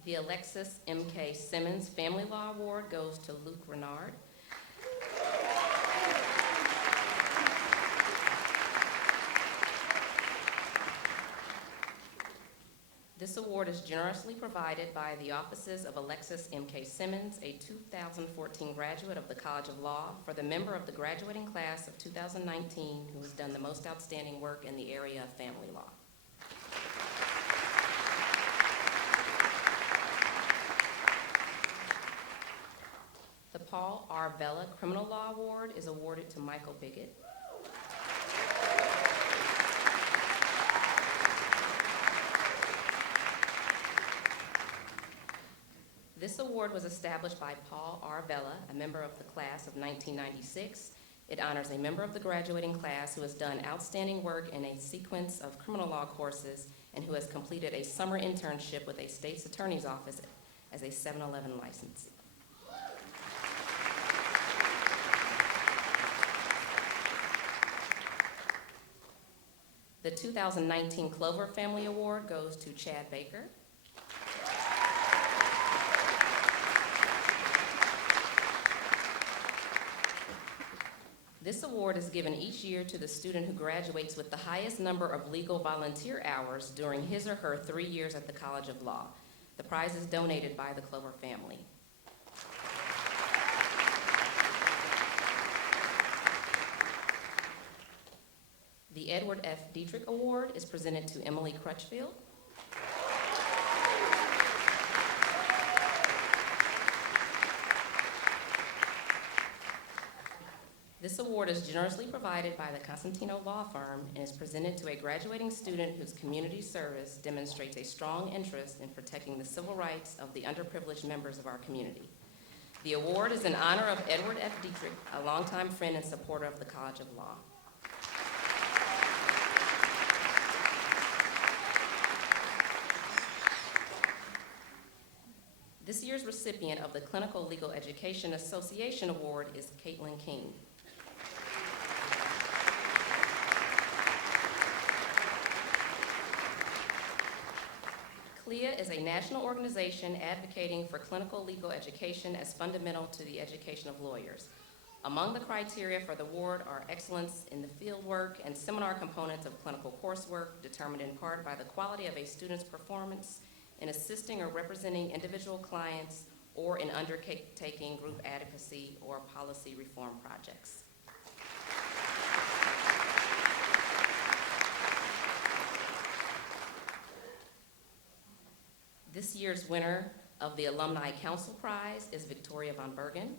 The Alexis M.K. Simmons Family Law Award goes to Luke Renard. This award is generously provided by the offices of Alexis M.K. Simmons, a 2014 graduate of the College of Law, for the member of the graduating class of 2019 who has done the most outstanding work in the area of family law. The Paul R. Vella Criminal Law Award is awarded to Michael Biggett. This award was established by Paul R. Vella, a member of the class of 1996. It honors a member of the graduating class who has done outstanding work in a sequence of criminal law courses and who has completed a summer internship with a state's attorney's office as a 7-Eleven licensee. The 2019 Clover Family Award goes to Chad Baker. This award is given each year to the student who graduates with the highest number of legal volunteer hours during his or her 3 years at the College of Law. The prize is donated by the Clover family. The Edward F. Dietrich Award is presented to Emily Crutchfield. award is generously provided by the Constantino Law Firm and is presented to a graduating student whose community service demonstrates a strong interest in protecting the civil rights of the underprivileged members of our community. The award is in honor of Edward F. Dietrich, a longtime friend and supporter of the College of Law. This year's recipient of the Clinical Legal Education Association Award is Caitlin King. CLEA is a national organization advocating for clinical legal education as fundamental to the education of lawyers. Among the criteria for the award are excellence in the fieldwork and seminar components of clinical coursework, determined in part by the quality of a student's performance in assisting or representing individual clients or in undertaking group advocacy or policy reform projects. This year's winner of the Alumni Council Prize is Victoria Von Bergen.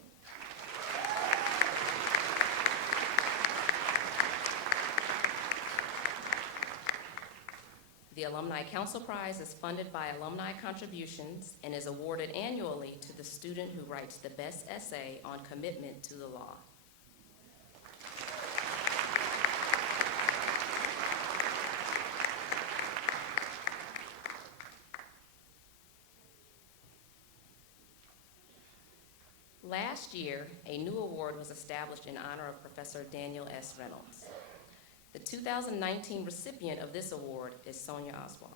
The Alumni Council Prize is funded by alumni contributions and is awarded annually to the student who writes the best essay on commitment to the law. Last year, a new award was established in honor of Professor Daniel S. Reynolds. The 2019 recipient of this award is Sonia Oswald.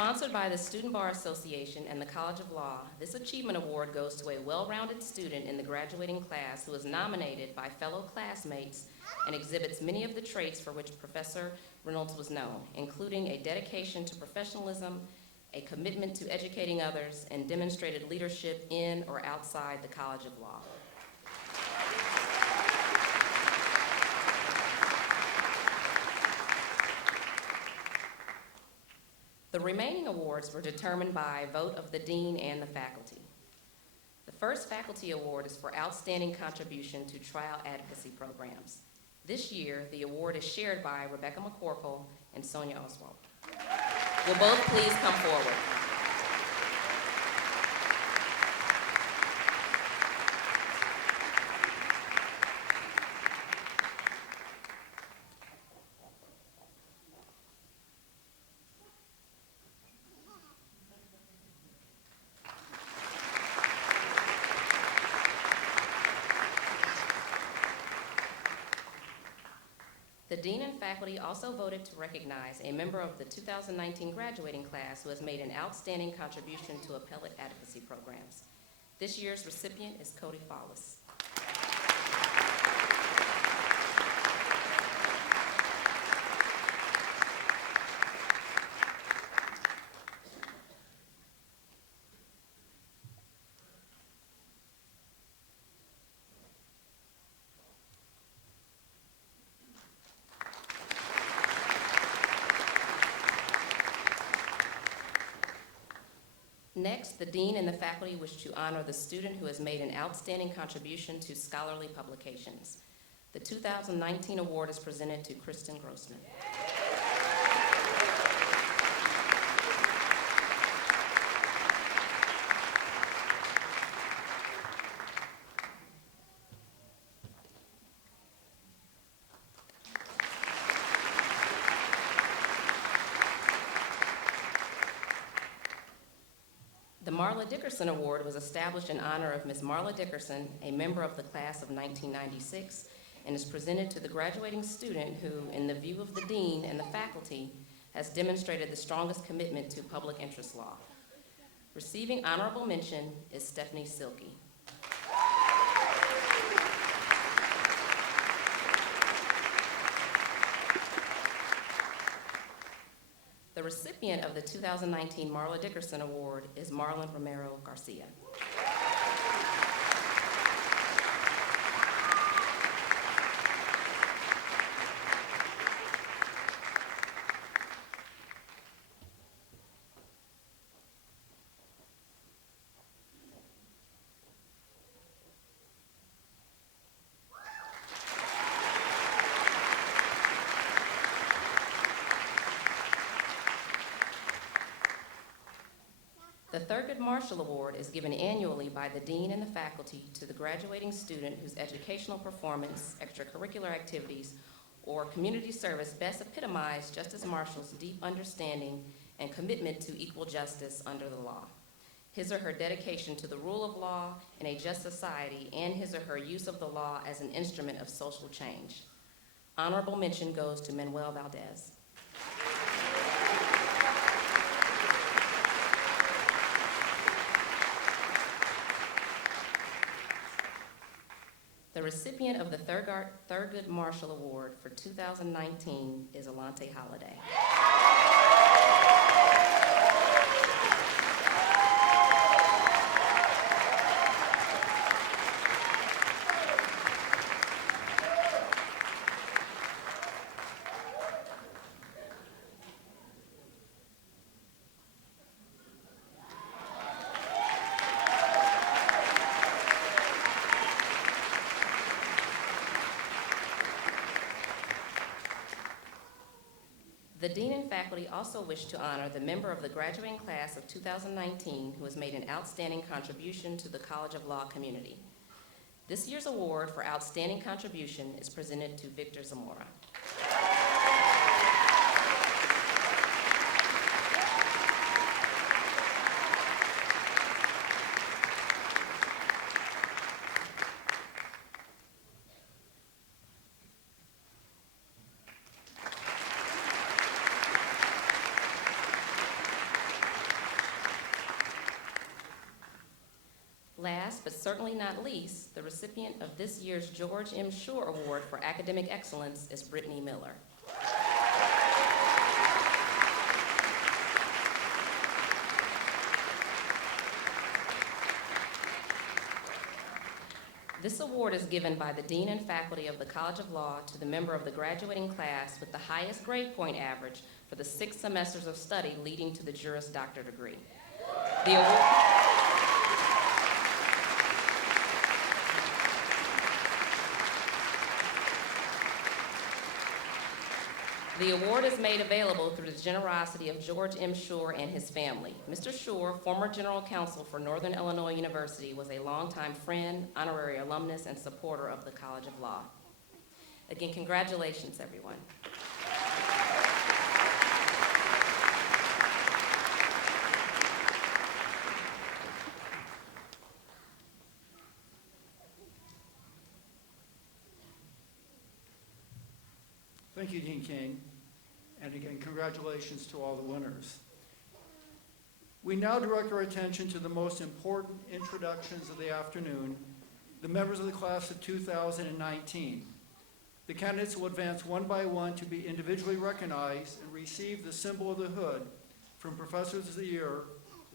Sponsored by the Student Bar Association and the College of Law, this Achievement Award goes to a well-rounded student in the graduating class who is nominated by fellow classmates and exhibits many of the traits for which Professor Reynolds was known, including a dedication to professionalism, a commitment to educating others, and demonstrated leadership in or outside the College of Law. The remaining awards were determined by vote of the dean and the faculty. The first faculty award is for outstanding contribution to trial advocacy programs. This year, the award is shared by Rebecca McCorkle and Sonia Oswald. Will both please come forward? The dean and faculty also voted to recognize a member of the 2019 graduating class who has made an outstanding contribution to appellate advocacy programs. This year's recipient is Cody Follis. Next, the dean and the faculty wish to honor the student who has made an outstanding contribution to scholarly publications. The 2019 award is presented to Kristen Grossman. The Marla Dickerson Award was established in honor of Ms. Marla Dickerson, a member of the class of 1996, and is presented to the graduating student who, in the view of the dean and the faculty, has demonstrated the strongest commitment to public interest law. Receiving honorable mention is Stephanie Silke. The recipient of the 2019 Marla Dickerson Award is Marlon Romero Garcia. Thurgood Marshall Award is given annually by the dean and the faculty to the graduating student whose educational performance, extracurricular activities, or community service best epitomize Justice Marshall's deep understanding and commitment to equal justice under the law, his or her dedication to the rule of law in a just society, and his or her use of the law as an instrument of social change. Honorable mention goes to Manuel Valdez. The recipient of the Thurgood Marshall Award for 2019 is Alante Holliday. The dean and faculty also wish to honor the member of the graduating class of 2019 who has made an outstanding contribution to the College of Law community. This year's award for outstanding contribution is presented to Victor Zamora. Last, but certainly not least, the recipient of this year's George M. Shore Award for Academic Excellence is Brittany Miller. This award is given by the dean and faculty of the College of Law to the member of the graduating class with the highest grade point average for the 6 semesters of study leading to the Juris Doctor degree. The award is made available through the generosity of George M. Shore and his family. Mr. Shore, former general counsel for Northern Illinois University, was a longtime friend, honorary alumnus, and supporter of the College of Law. Again, congratulations, everyone. Thank you, Dean King. And again, congratulations to all the winners. We now direct our attention to the most important introductions of the afternoon, the members of the class of 2019. The candidates will advance one by one to be individually recognized and receive the symbol of the hood from Professors of the Year,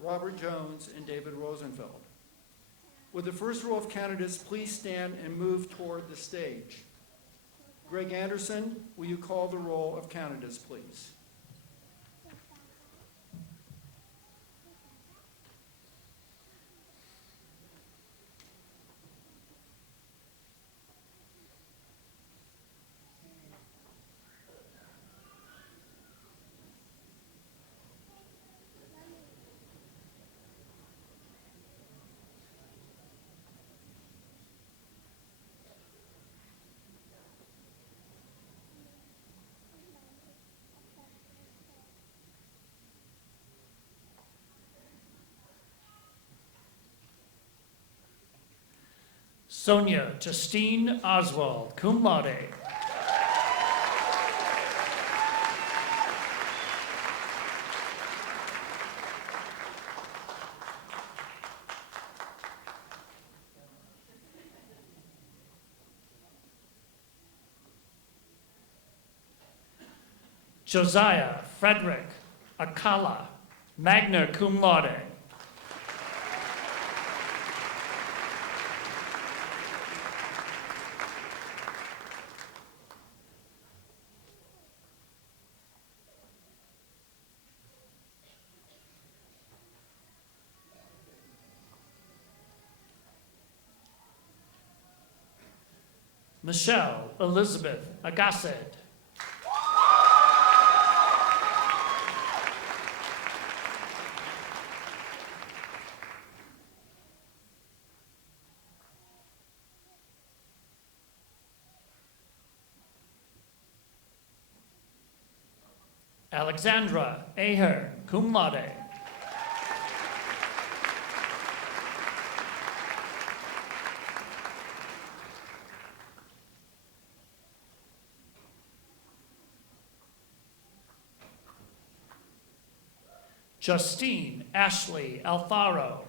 Robert Jones and David Rosenfeld. Would the first row of candidates please stand and move toward the stage? Greg Anderson, will you call the roll of candidates, please? Sonia Justine Oswald, cum laude. Josiah Frederick Akala, magna cum laude. Michelle Elizabeth Agassid. Alexandra Ahern, cum laude. Justine Ashley Alfaro.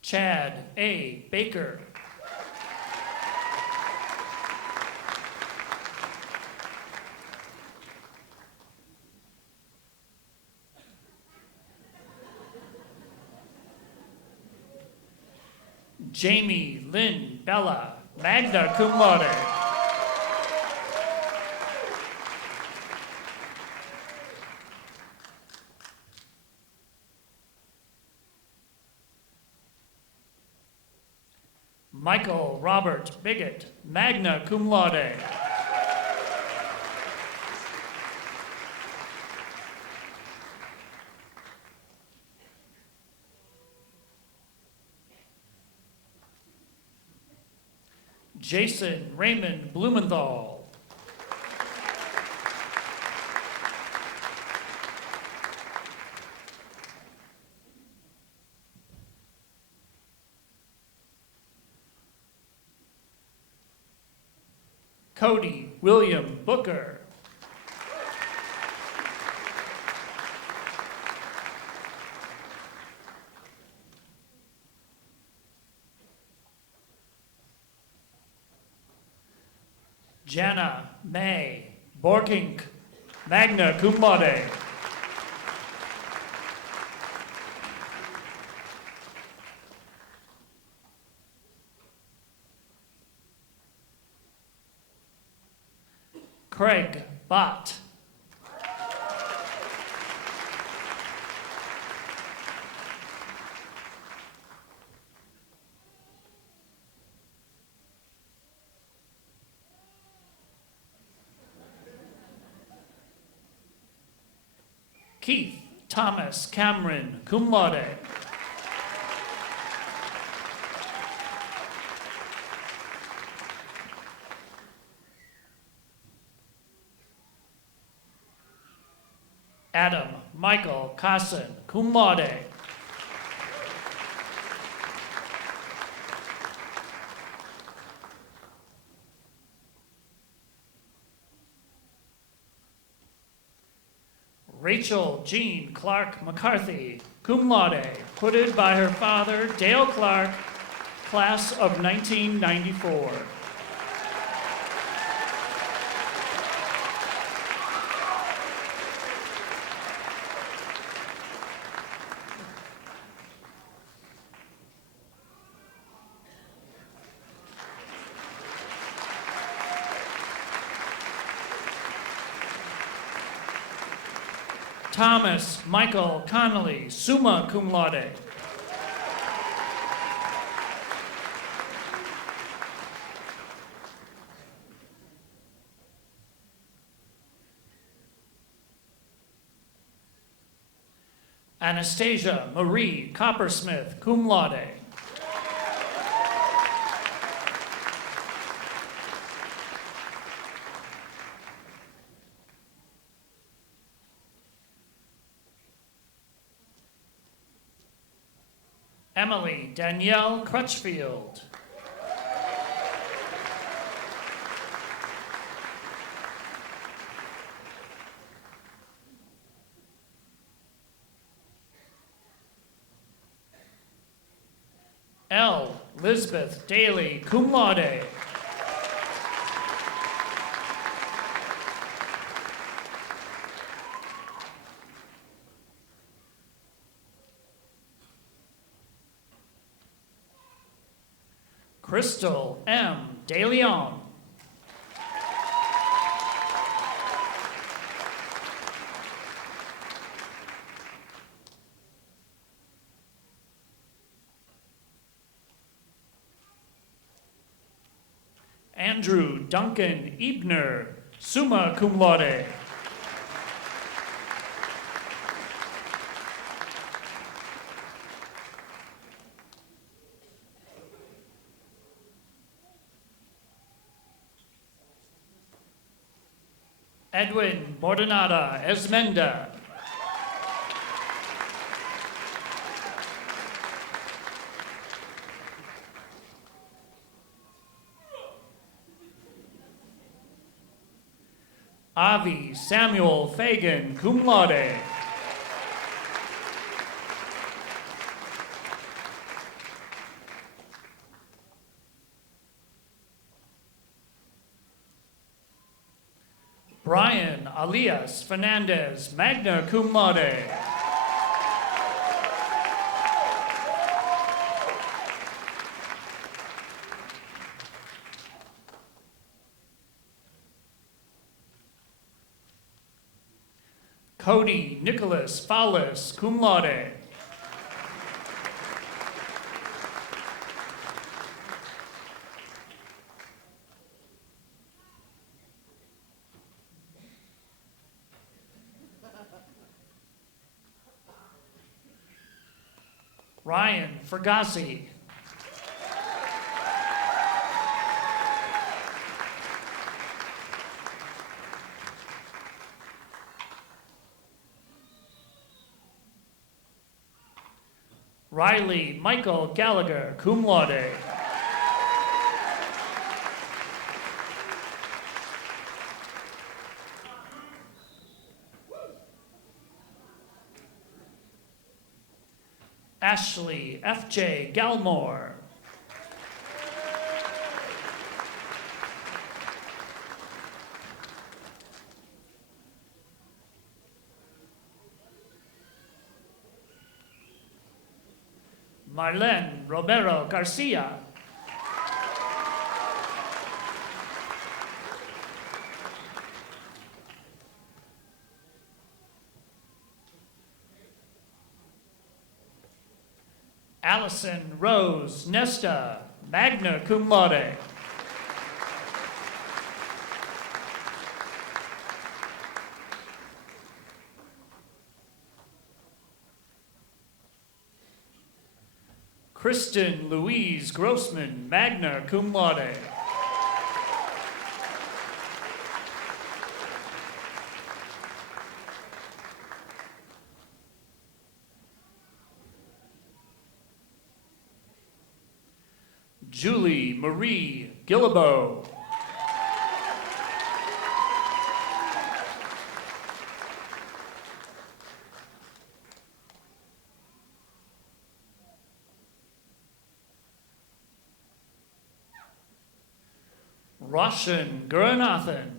Chad A. Baker. Jamie Lynn Bella, magna cum laude. Michael Robert Bigot, magna cum laude. Jason Raymond Blumenthal. Cody William Booker. Jana May Borkink, magna cum laude. Craig Bott. Keith Thomas Cameron, cum laude. Adam Michael Casson, cum laude. Rachel Jean Clark McCarthy, cum laude, hooded by her father, Dale Clark, class of 1994. Thomas Michael Connolly, summa cum laude. Anastasia Marie Coppersmith, cum laude. Emily Danielle Crutchfield. L. Lisbeth Daly, cum laude. Crystal M. De Leon. Andrew Duncan Ebner, summa cum laude. Edwin Bordonada Esmenda. Avi Samuel Fagan, cum laude. Brian Alias Fernandez, magna cum laude. Cody Nicholas Fowlis, cum laude. Ryan Fergazzi. Riley Michael Gallagher, cum laude. Ashley F.J. Galmore. Marlene Romero Garcia. Allison Rose Nesta, magna cum laude. Kristen Louise Grossman, magna cum laude. Julie Marie Gillibo. Roshan Gurunathan.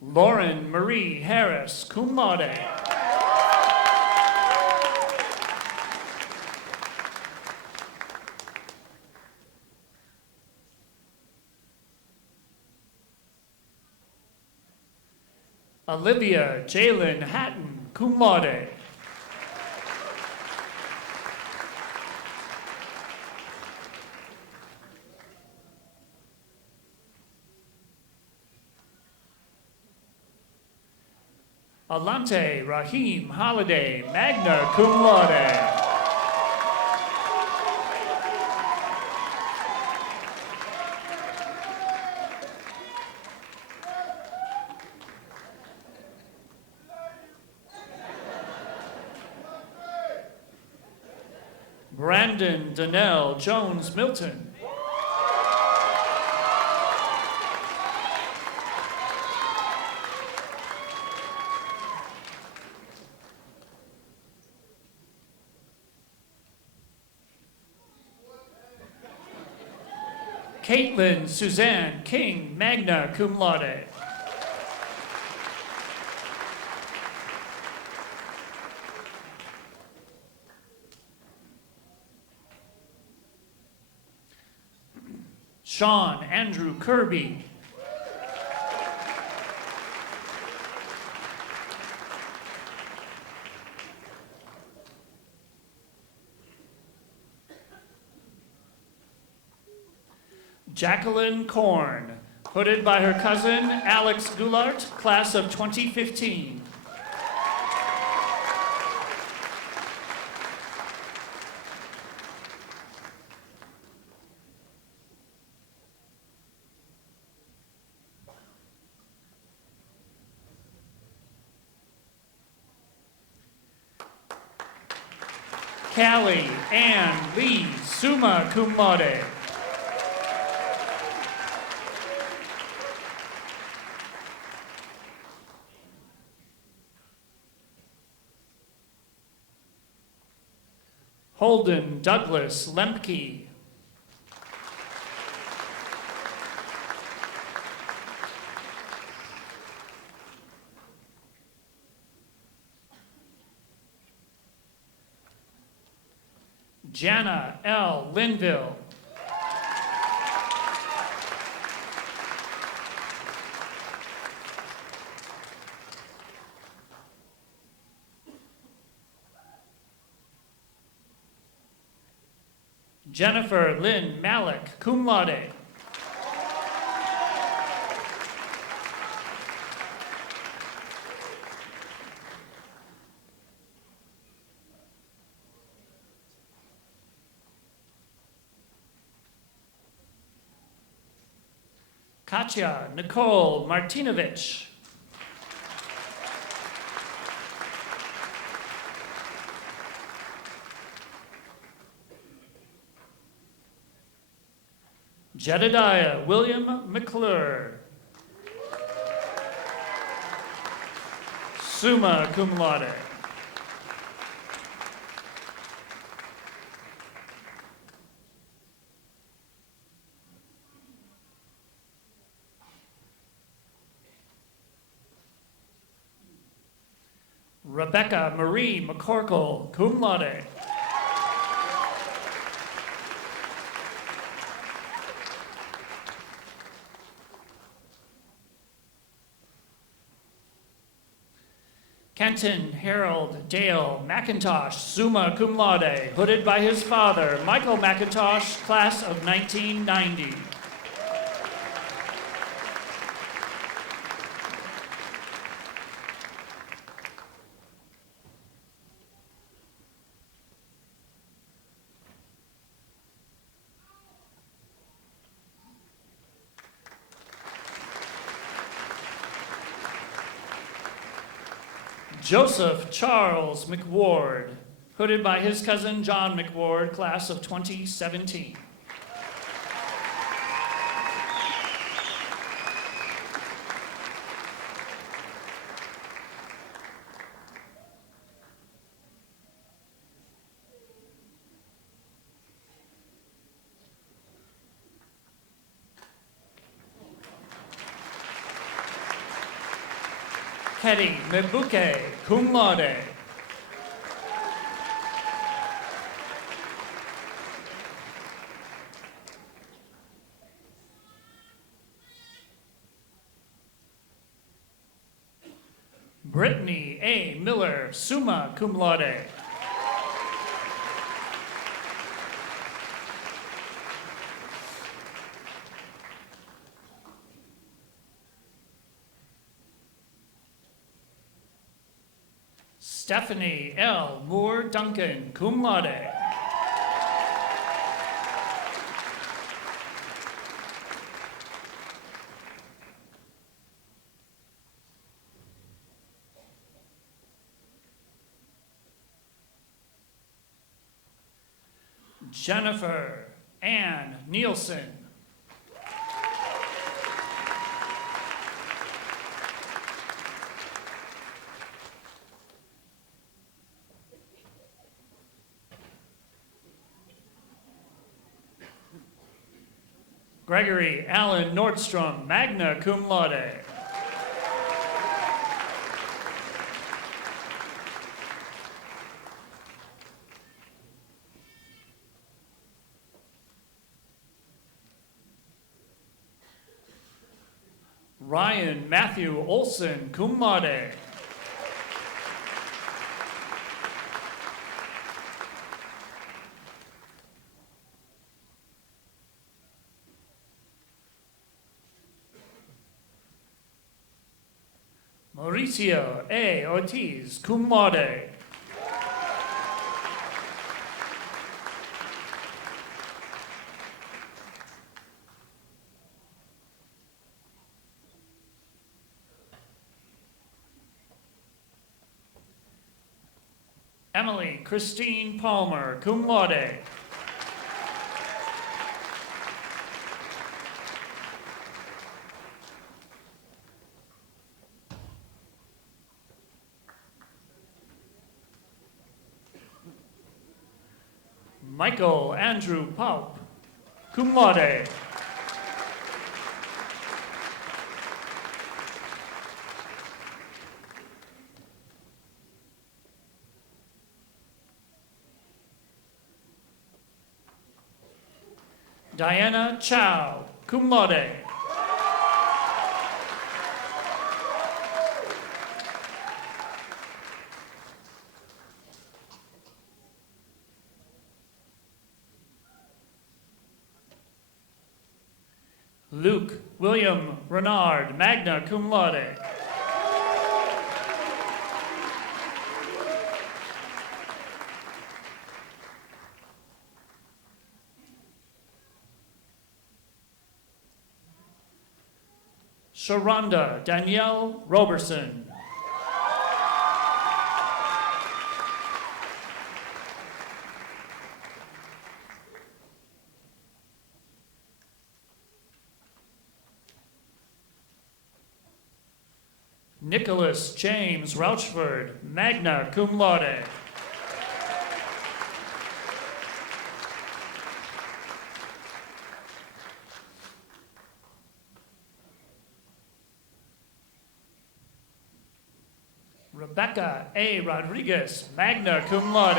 Lauren Marie Harris, cum laude. Olivia Jalen Hatton, cum laude. Alante Rahim Holiday, magna cum laude. Brandon Donnell Jones Milton. Caitlin Suzanne King, magna cum laude. Sean Andrew Kirby. Jacqueline Korn, hooded by her cousin, Alex Goulart, class of 2015. Callie Ann Lee, summa cum laude. Holden Douglas Lemke. Jana L. Linville. Jennifer Lynn Malik, cum laude. Katya Nicole Martinovich. Jedediah William McClure. Summa cum laude. Rebecca Marie McCorkle, cum laude. Kenton Harold Dale McIntosh, summa cum laude, hooded by his father, Michael McIntosh, class of 1990. Joseph Charles McWard, hooded by his cousin John McWard, class of 2017. Hetty Mebuke, cum laude. Brittany A. Miller, summa cum laude. Stephanie L. Moore Duncan, cum laude. Jennifer Ann Nielsen. Gregory Allen Nordstrom, magna cum laude. Ryan Matthew Olson, cum laude. Mauricio A. Ortiz, cum laude. Emily Christine Palmer, cum laude. Michael Andrew Paup, cum laude. Diana Chow, cum laude. Luke William Renard, magna cum laude. Sharonda Danielle Roberson. Nicholas James Rouchford, magna cum laude. Rebecca A. Rodriguez, magna cum laude.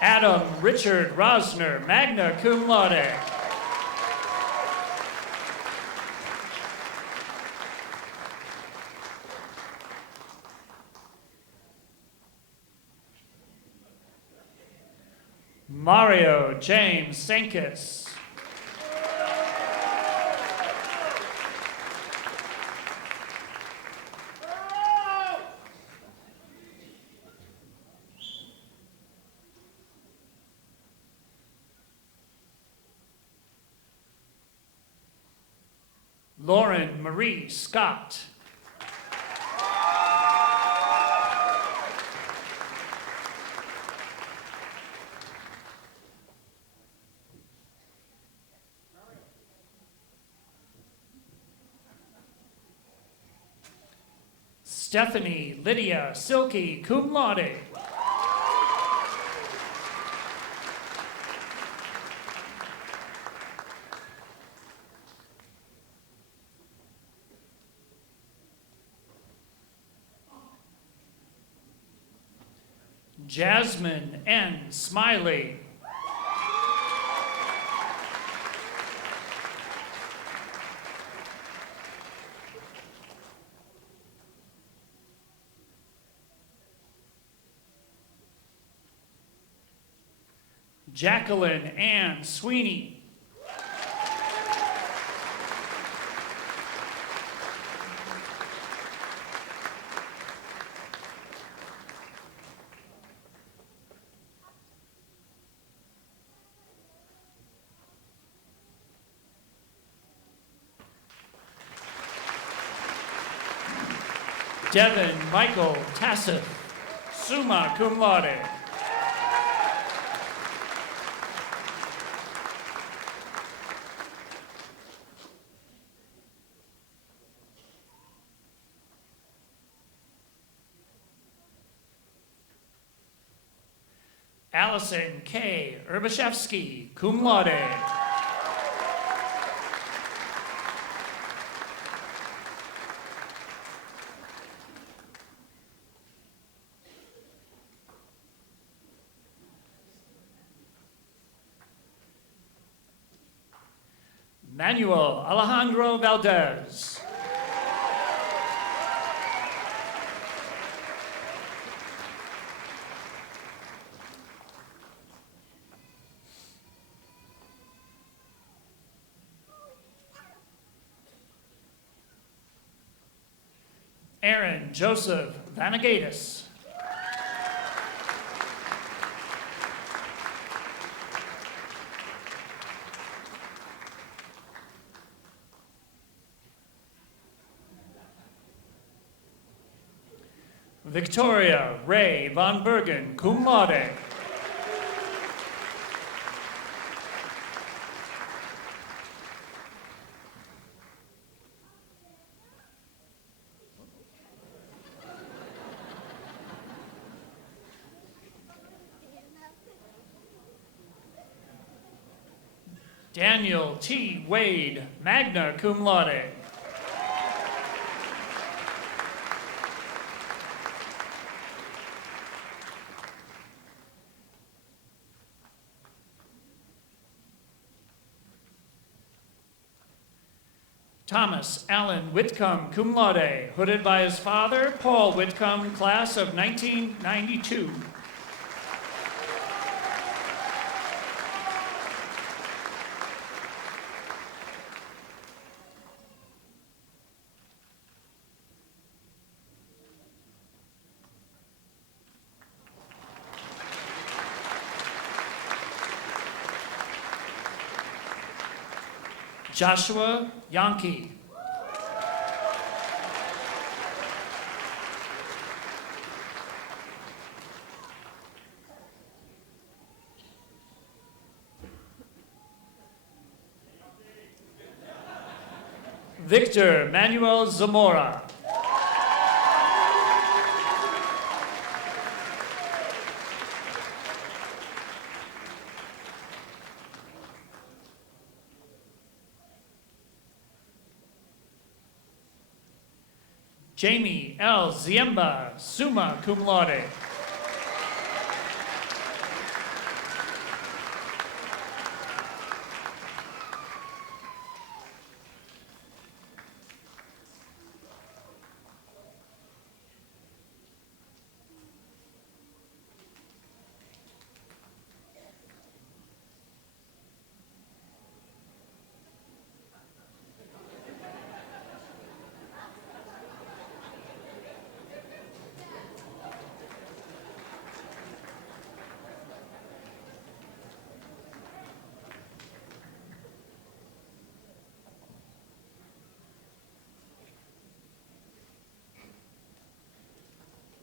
Adam Richard Rosner, magna cum laude. Mario James Sankis. Lauren Marie Scott. Stephanie Lydia Silky, cum laude. Jasmine N. Smiley. Jacqueline Ann Sweeney. Devin Michael Tassif, summa cum laude. Allison K. Urbashevsky, cum laude. Manuel Alejandro Valdez. Aaron Joseph Vanagadis. Victoria Ray Von Bergen, cum laude. Daniel T. Wade, magna cum laude. Thomas Allen Whitcomb, cum laude, hooded by his father, Paul Whitcomb, class of 1992. Joshua Yankee. Victor Manuel Zamora. Jamie L. Ziemba, summa cum laude.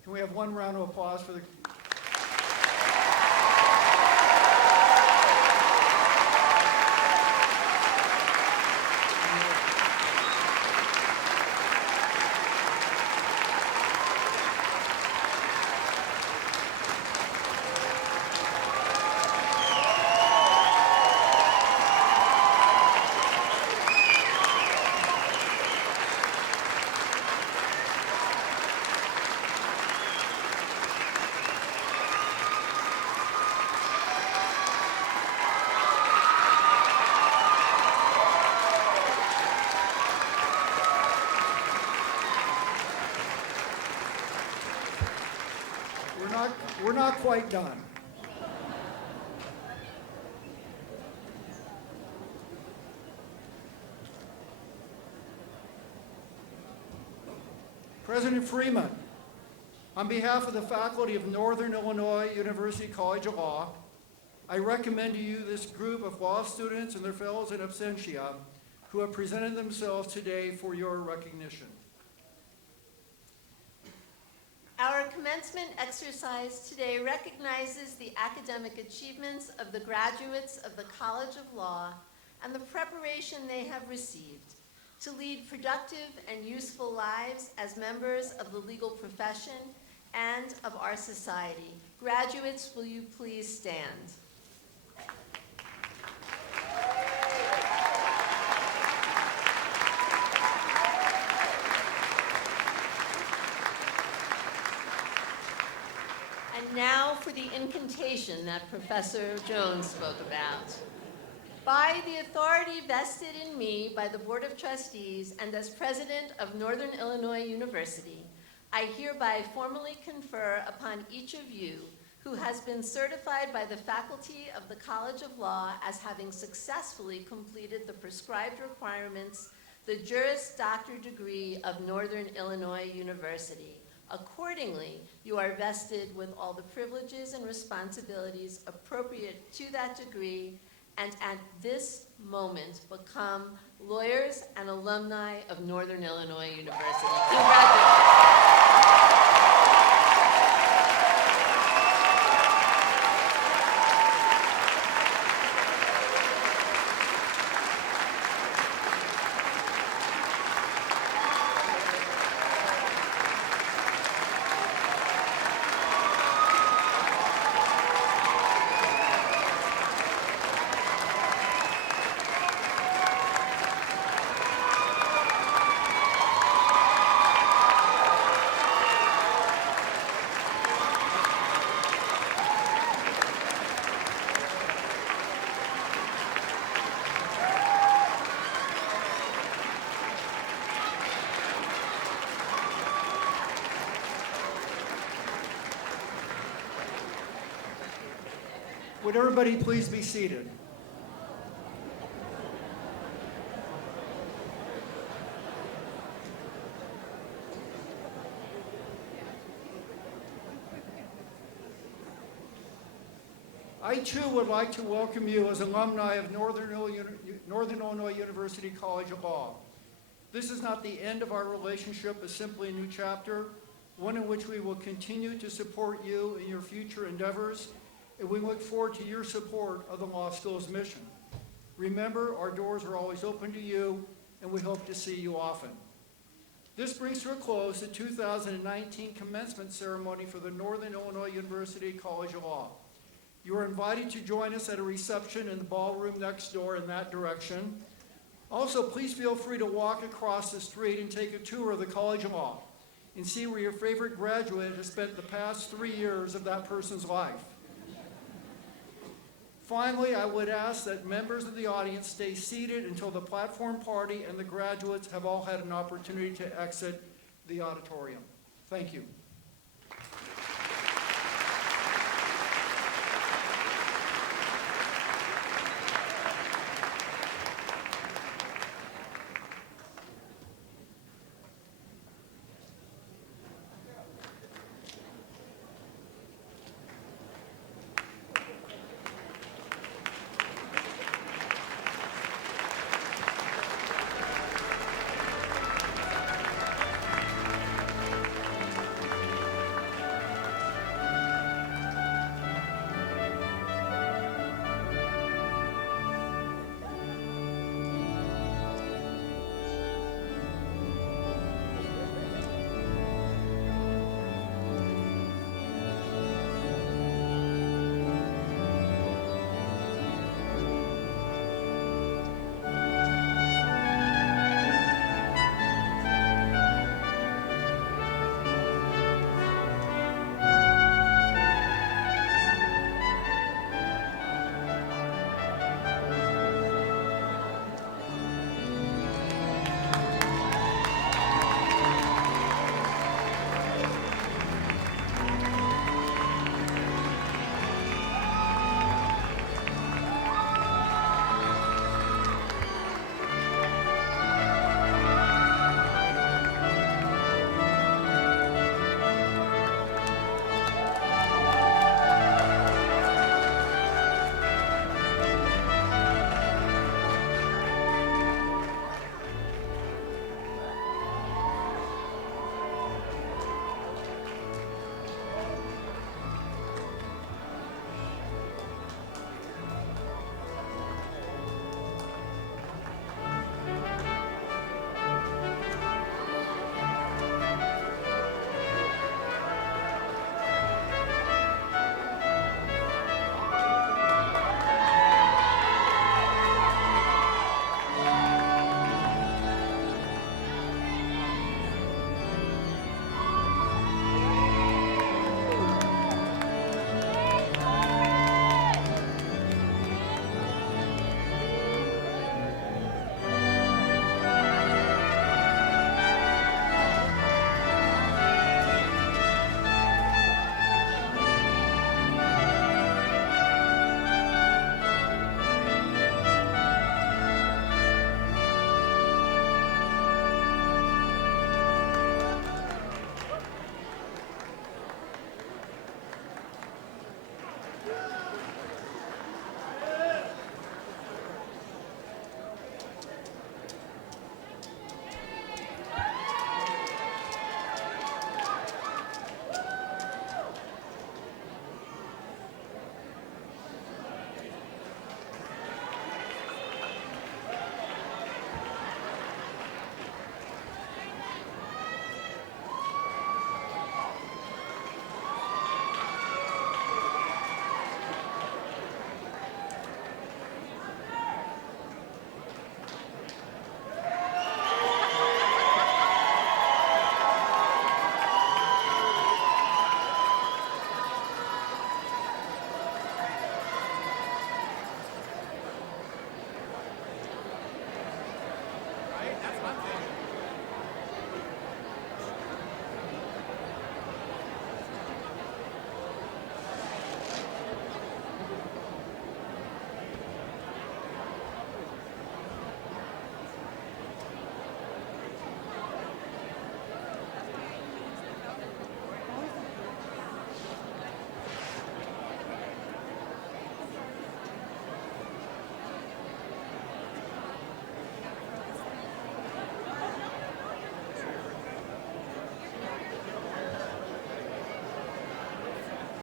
Can we have one round of applause for the... We're not quite done. President Freeman, on behalf of the faculty of Northern Illinois University College of Law, I recommend to you this group of law students and their fellows in absentia who have presented themselves today for your recognition. Our commencement exercise today recognizes the academic achievements of the graduates of the College of Law and the preparation they have received to lead productive and useful lives as members of the legal profession and of our society. Graduates, will you please stand? And now for the incantation that Professor Jones spoke about. By the authority vested in me by the Board of Trustees and as President of Northern Illinois University, I hereby formally confer upon each of you who has been certified by the faculty of the College of Law as having successfully completed the prescribed requirements the Juris Doctor degree of Northern Illinois University. Accordingly, you are vested with all the privileges and responsibilities appropriate to that degree, and at this moment become lawyers and alumni of Northern Illinois University. Congratulations. Would everybody please be seated? I too would like to welcome you as alumni of Northern Illinois University College of Law. This is not the end of our relationship, but simply a new chapter, one in which we will continue to support you in your future endeavors, and we look forward to your support of the law school's mission. Remember, our doors are always open to you, and we hope to see you often. This brings to a close the 2019 commencement ceremony for the Northern Illinois University College of Law. You are invited to join us at a reception in the ballroom next door in that direction. Also, please feel free to walk across the street and take a tour of the College of Law and see where your favorite graduate has spent the past 3 years of that person's life. Finally, I would ask that members of the audience stay seated until the platform party and the graduates have all had an opportunity to exit the auditorium. Thank you.